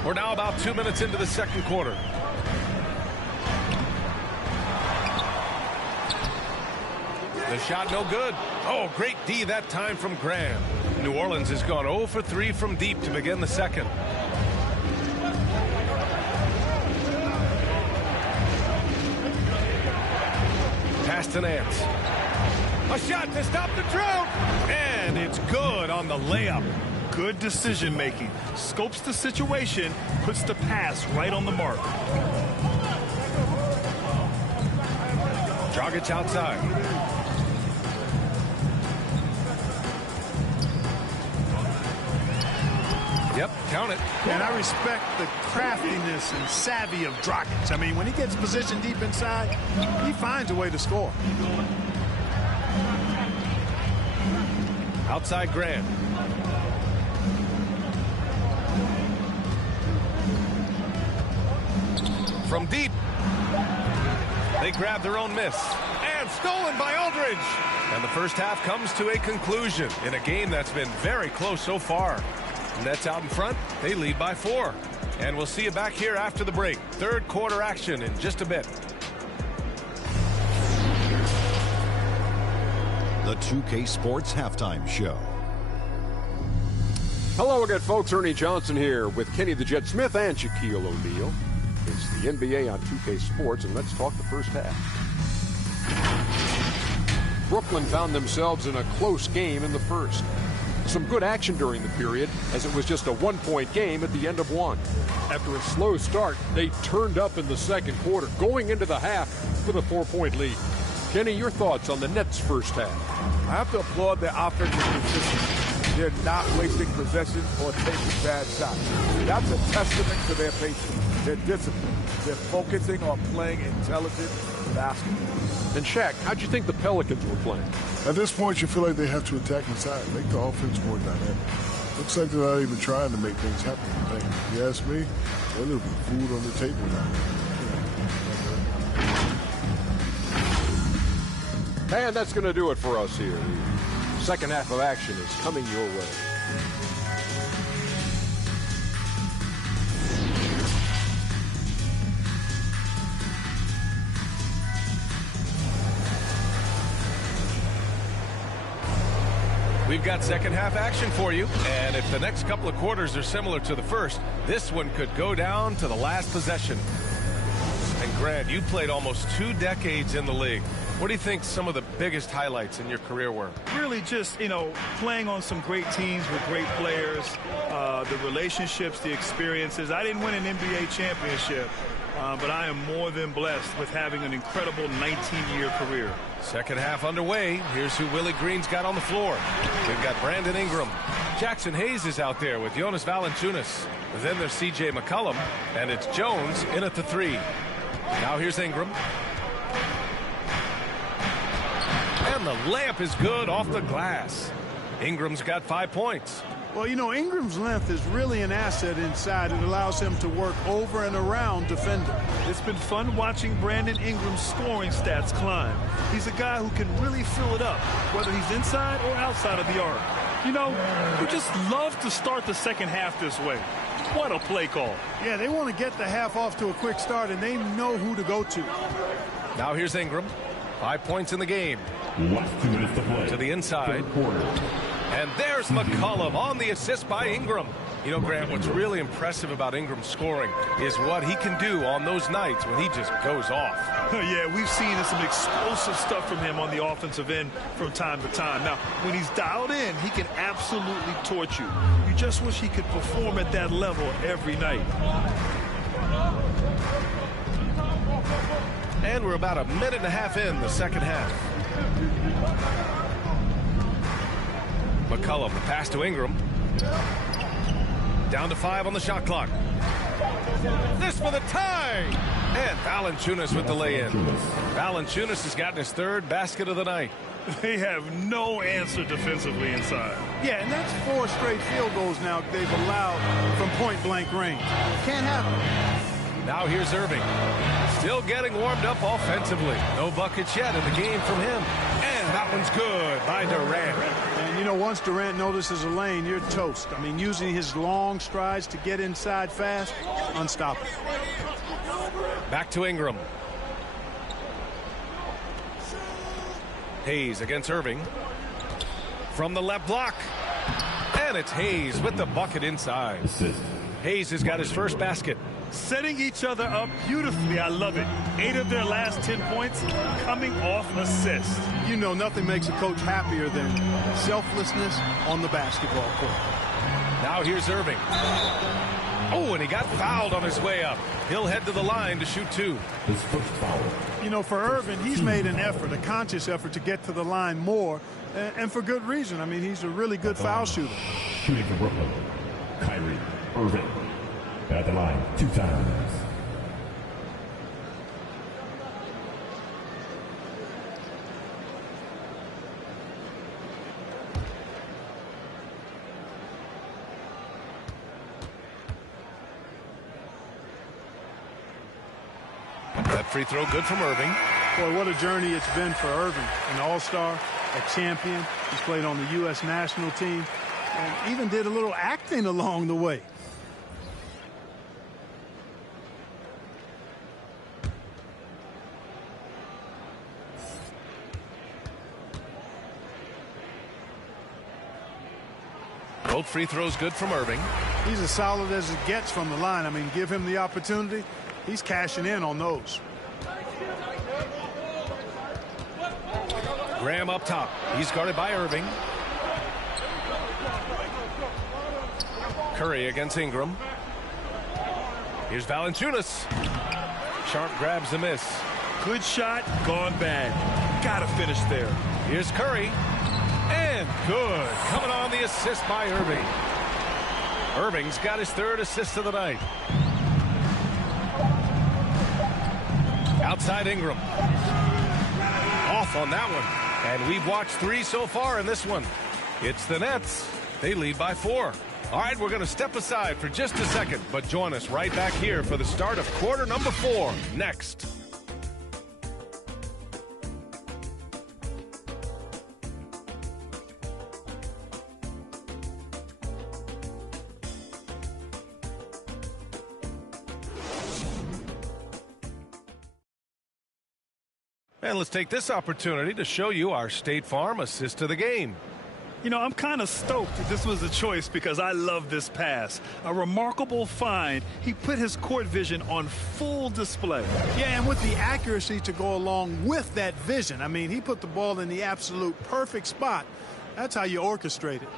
We're now about 2 minutes into the second quarter. The shot no good. Oh, great D that time from Graham. New Orleans has gone 0 for 3 from deep to begin the second. Pass to Nance. A shot to stop the drought. And it's good on the layup. Good decision making. Scopes the situation, puts the pass right on the mark. Dragic outside. Yep, count it. And I respect the craftiness and savvy of Dragic. I mean, when he gets positioned deep inside, he finds a way to score. Outside Graham. From deep. They grab their own miss. And stolen by Aldridge. And the first half comes to a conclusion in a game that's been very close so far. Nets out in front. They lead by 4. And we'll see you back here after the break. Third quarter action in just a bit. The 2K Sports Halftime Show. Hello again, folks. Ernie Johnson here with Kenny the Jet Smith and Shaquille O'Neal. It's the NBA on 2K Sports, and let's talk the first half. Brooklyn found themselves in a close game in the first. Some good action during the period, as it was just a 1-point game at the end of one. After a slow start, they turned up in the second quarter, going into the half with a 4-point lead. Kenny, your thoughts on the Nets' first half? I have to applaud their offensive consistency. They're not wasting possessions or taking bad shots. That's a testament to their patience, their discipline. They're focusing on playing intelligent basketball. And Shaq, how'd you think the Pelicans were playing? At this point, you feel like they have to attack inside, make the offense more dynamic. Looks like they're not even trying to make things happen. If you ask me, they're leaving food on the table now. And that's going to do it for us here. The second half of action is coming your way. We've got second half action for you, and if the next couple of quarters are similar to the first, this one could go down to the last possession. And Grant, you played almost 2 decades in the league. What do you think some of the biggest highlights in your career were? Really just, playing on some great teams with great players, the relationships, the experiences. I didn't win an NBA championship, but I am more than blessed with having an incredible 19-year career. Second half underway. Here's who Willie Green's got on the floor. We've got Brandon Ingram. Jackson Hayes is out there with Jonas Valanciunas. Then there's C.J. McCollum, and it's Jones in at the 3. Now here's Ingram. And the layup is good off the glass. Ingram's got 5 points. Well, Ingram's length is really an asset inside. It allows him to work over and around defender. It's been fun watching Brandon Ingram's scoring stats climb. He's a guy who can really fill it up, whether he's inside or outside of the arc. You just love to start the second half this way. What a play call. Yeah, they want to get the half off to a quick start, and they know who to go to. Now here's Ingram. 5 points in the game. Last 2 minutes to play. To the inside. Third quarter. And there's McCollum on the assist by Ingram. Grant, what's really impressive about Ingram's scoring is what he can do on those nights when he just goes off. Yeah, we've seen some explosive stuff from him on the offensive end from time to time. Now, when he's dialed in, he can absolutely torch you. You just wish he could perform at that level every night. And we're about a minute and a half in the second half. McCollum, the pass to Ingram. Down to 5 on the shot clock. This for the tie. And Valanciunas with the lay-in. Valanciunas has gotten his 3rd basket of the night. They have no answer defensively inside. Yeah, and that's 4 straight field goals now they've allowed from point-blank range. Can't have it. Now here's Irving. Still getting warmed up offensively. No buckets yet in the game from him. And that one's good by Durant. And, once Durant notices a lane, you're toast. Using his long strides to get inside fast, unstoppable. Back to Ingram. Hayes against Irving. From the left block. And it's Hayes with the bucket inside. Hayes has got his first basket. Setting each other up beautifully. I love it. 8 of their last 10 points coming off assists. Nothing makes a coach happier than selflessness on the basketball court. Now here's Irving. Oh, and he got fouled on his way up. He'll head to the line to shoot 2. His first foul. For Irving, he's made an effort, a conscious effort to get to the line more, and for good reason. He's a really good foul shooter. Shooting for Brooklyn, Kyrie Irving. At the line 2 times. That free throw good from Irving. Boy, what a journey it's been for Irving. An all-star, a champion. He's played on the U.S. national team and even did a little acting along the way. Both free throws good from Irving. He's as solid as it gets from the line. Give him the opportunity. He's cashing in on those. Graham up top. He's guarded by Irving. Curry against Ingram. Here's Valanciunas. Sharp grabs the miss. Good shot, gone bad. Gotta finish there. Here's Curry. And good. Coming on the assist by Irving. Irving's got his 3rd assist of the night. Outside Ingram. Off on that one. And we've watched 3 so far in this one. It's the Nets. They lead by 4. All right, we're going to step aside for just a second, but join us right back here for the start of quarter number 4 next. And let's take this opportunity to show you our State Farm assist of the game. You know, I'm kind of stoked that this was a choice because I love this pass. A remarkable find. He put his court vision on full display. Yeah, and with the accuracy to go along with that vision. I mean, he put the ball in the absolute perfect spot. That's how you orchestrate it.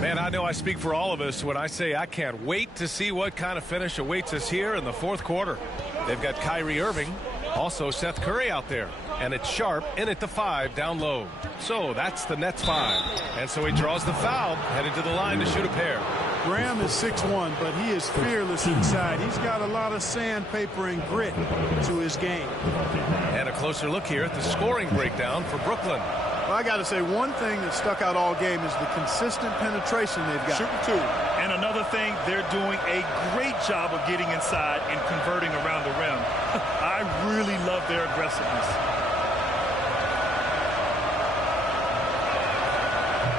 Man, I know I speak for all of us when I say I can't wait to see what kind of finish awaits us here in the fourth quarter. They've got Kyrie Irving, also Seth Curry out there. And it's Sharp in at the 5 down low. So that's the Nets 5. And so he draws the foul, headed to the line to shoot a pair. Graham is 6'1", but he is fearless inside. He's got a lot of sandpaper and grit to his game. And a closer look here at the scoring breakdown for Brooklyn. Well, I got to say, one thing that stuck out all game is the consistent penetration they've got. Shooting 2. And another thing, they're doing a great job of getting inside and converting around the rim. I really love their aggressiveness.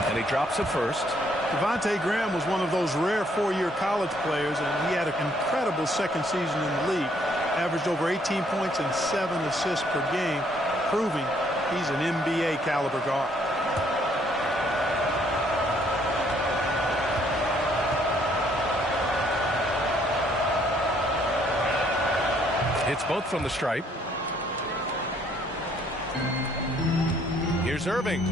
And he drops it first. Devontae Graham was one of those rare four-year college players, and he had an incredible second season in the league. Averaged over 18 points and 7 assists per game, proving he's an NBA caliber guard. Hits both from the stripe. Here's Irving.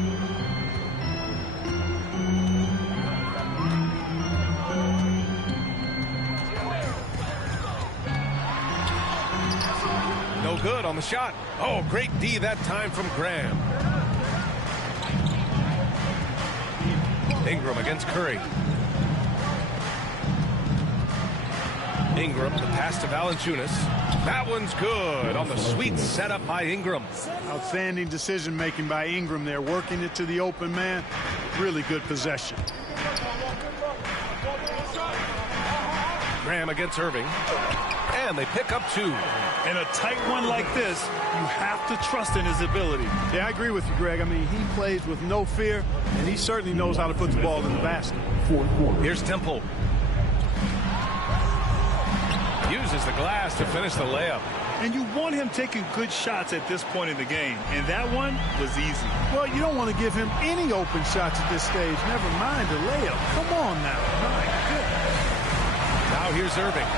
No good on the shot. Oh, great D that time from Graham. Ingram against Curry. Ingram, the pass to Valanciunas. That one's good on the sweet setup by Ingram. Outstanding decision making by Ingram there, working it to the open man. Really good possession. Graham against Irving. And they pick up 2. In a tight one like this, you have to trust in his ability. Yeah, I agree with you, Greg. I mean, he plays with no fear, and he certainly knows how to put the ball in the basket. Here's Temple. Uses the glass to finish the layup. And you want him taking good shots at this point in the game, and that one was easy. Well, you don't want to give him any open shots at this stage, never mind a layup. Come on now. My goodness. Now here's Irving.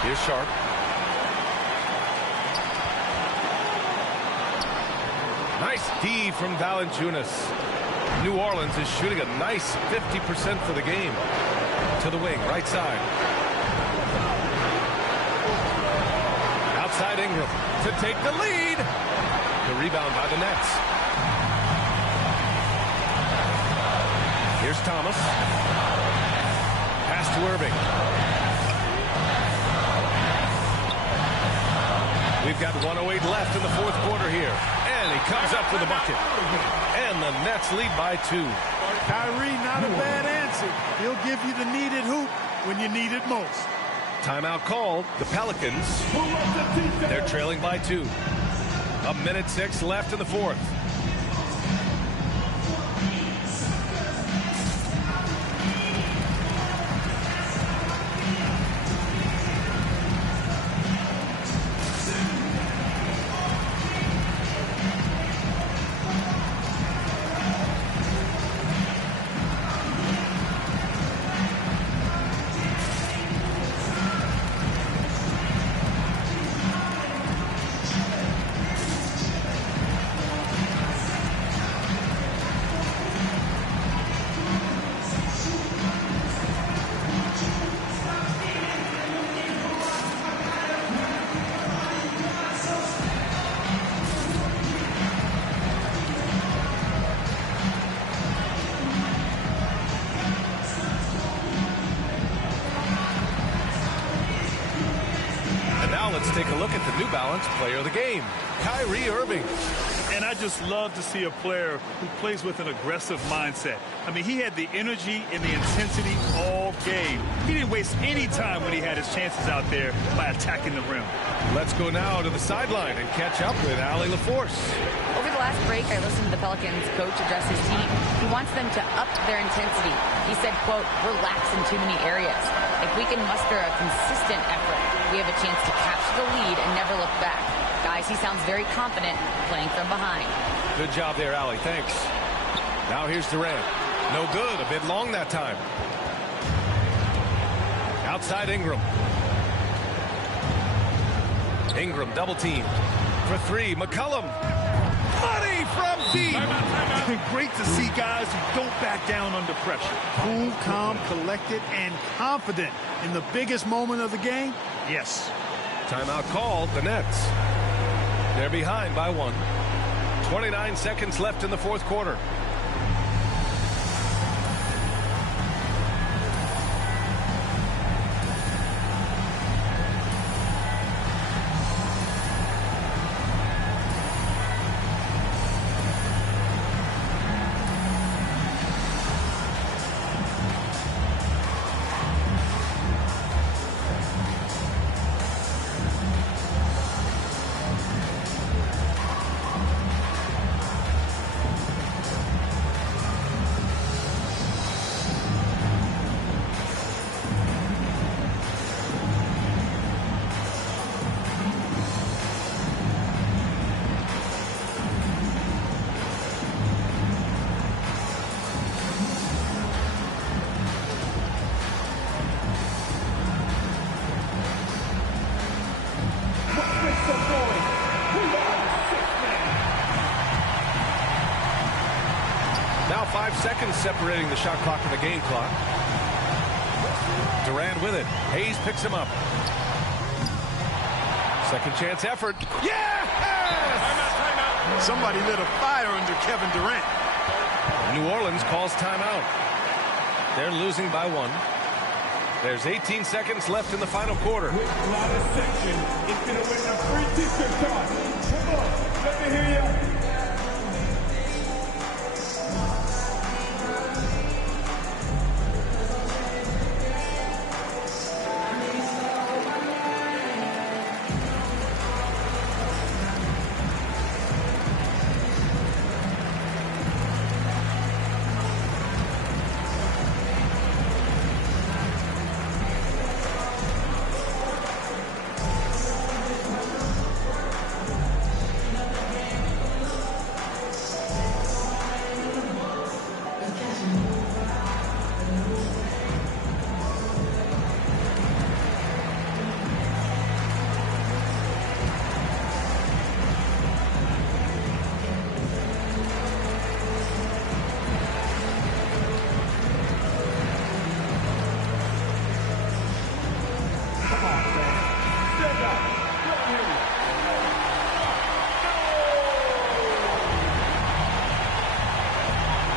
Here's Sharp. Nice D from Valanciunas. New Orleans is shooting a nice 50% for the game. To the wing, right side. Outside Ingram to take the lead. The rebound by the Nets. Here's Thomas. Pass to Irving. We've got 1:08 left in the fourth quarter here. And he comes up with a bucket. And the Nets lead by 2. Kyrie, not a bad answer. He'll give you the needed hoop when you need it most. Timeout called. The Pelicans, they're trailing by 2. 1:06 left in the fourth. a look at the New Balance Player of the Game, Kyrie Irving. And I just love to see a player who plays with an aggressive mindset. I mean, he had the energy and the intensity all game. He didn't waste any time when he had his chances out there by attacking the rim. Let's go now to the sideline and catch up with Allie LaForce. Over the last break, I listened to the Pelicans coach address his team. He wants them to up their intensity. He said, quote, "We're lax in too many areas. If we can muster a consistent effort, we have a chance to capture the lead and never look back." Guys, he sounds very confident playing from behind. Good job there, Allie. Thanks. Now here's Durant. No good. A bit long that time. Outside Ingram. Ingram double teamed. For three, McCollum. Money from deep. Great to see guys who don't back down under pressure. Cool, calm, collected, and confident in the biggest moment of the game. Yes. Timeout called. The Nets. They're behind by 1. 29 seconds left in the fourth quarter. Now 5 seconds separating the shot clock and the game clock. Durant with it. Hayes picks him up. Second chance effort. Yes! Somebody lit a fire under Kevin Durant. New Orleans calls timeout. They're losing by 1. There's 18 seconds left in the final quarter. Last section is going to win a free t-shirt toss. Come on, let me hear you.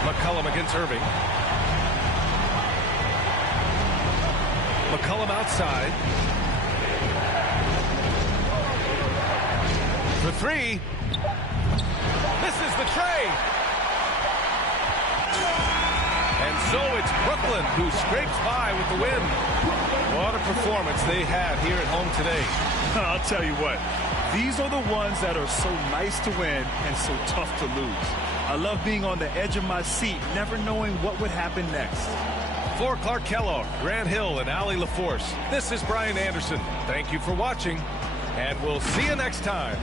McCollum against Irving. McCollum outside. For three. Misses the tray. And so it's Brooklyn who scrapes by with the win. What a performance they had here at home today. I'll tell you what. These are the ones that are so nice to win and so tough to lose. I love being on the edge of my seat, never knowing what would happen next. For Clark Kellogg, Grant Hill, and Allie LaForce, this is Brian Anderson. Thank you for watching, and we'll see you next time.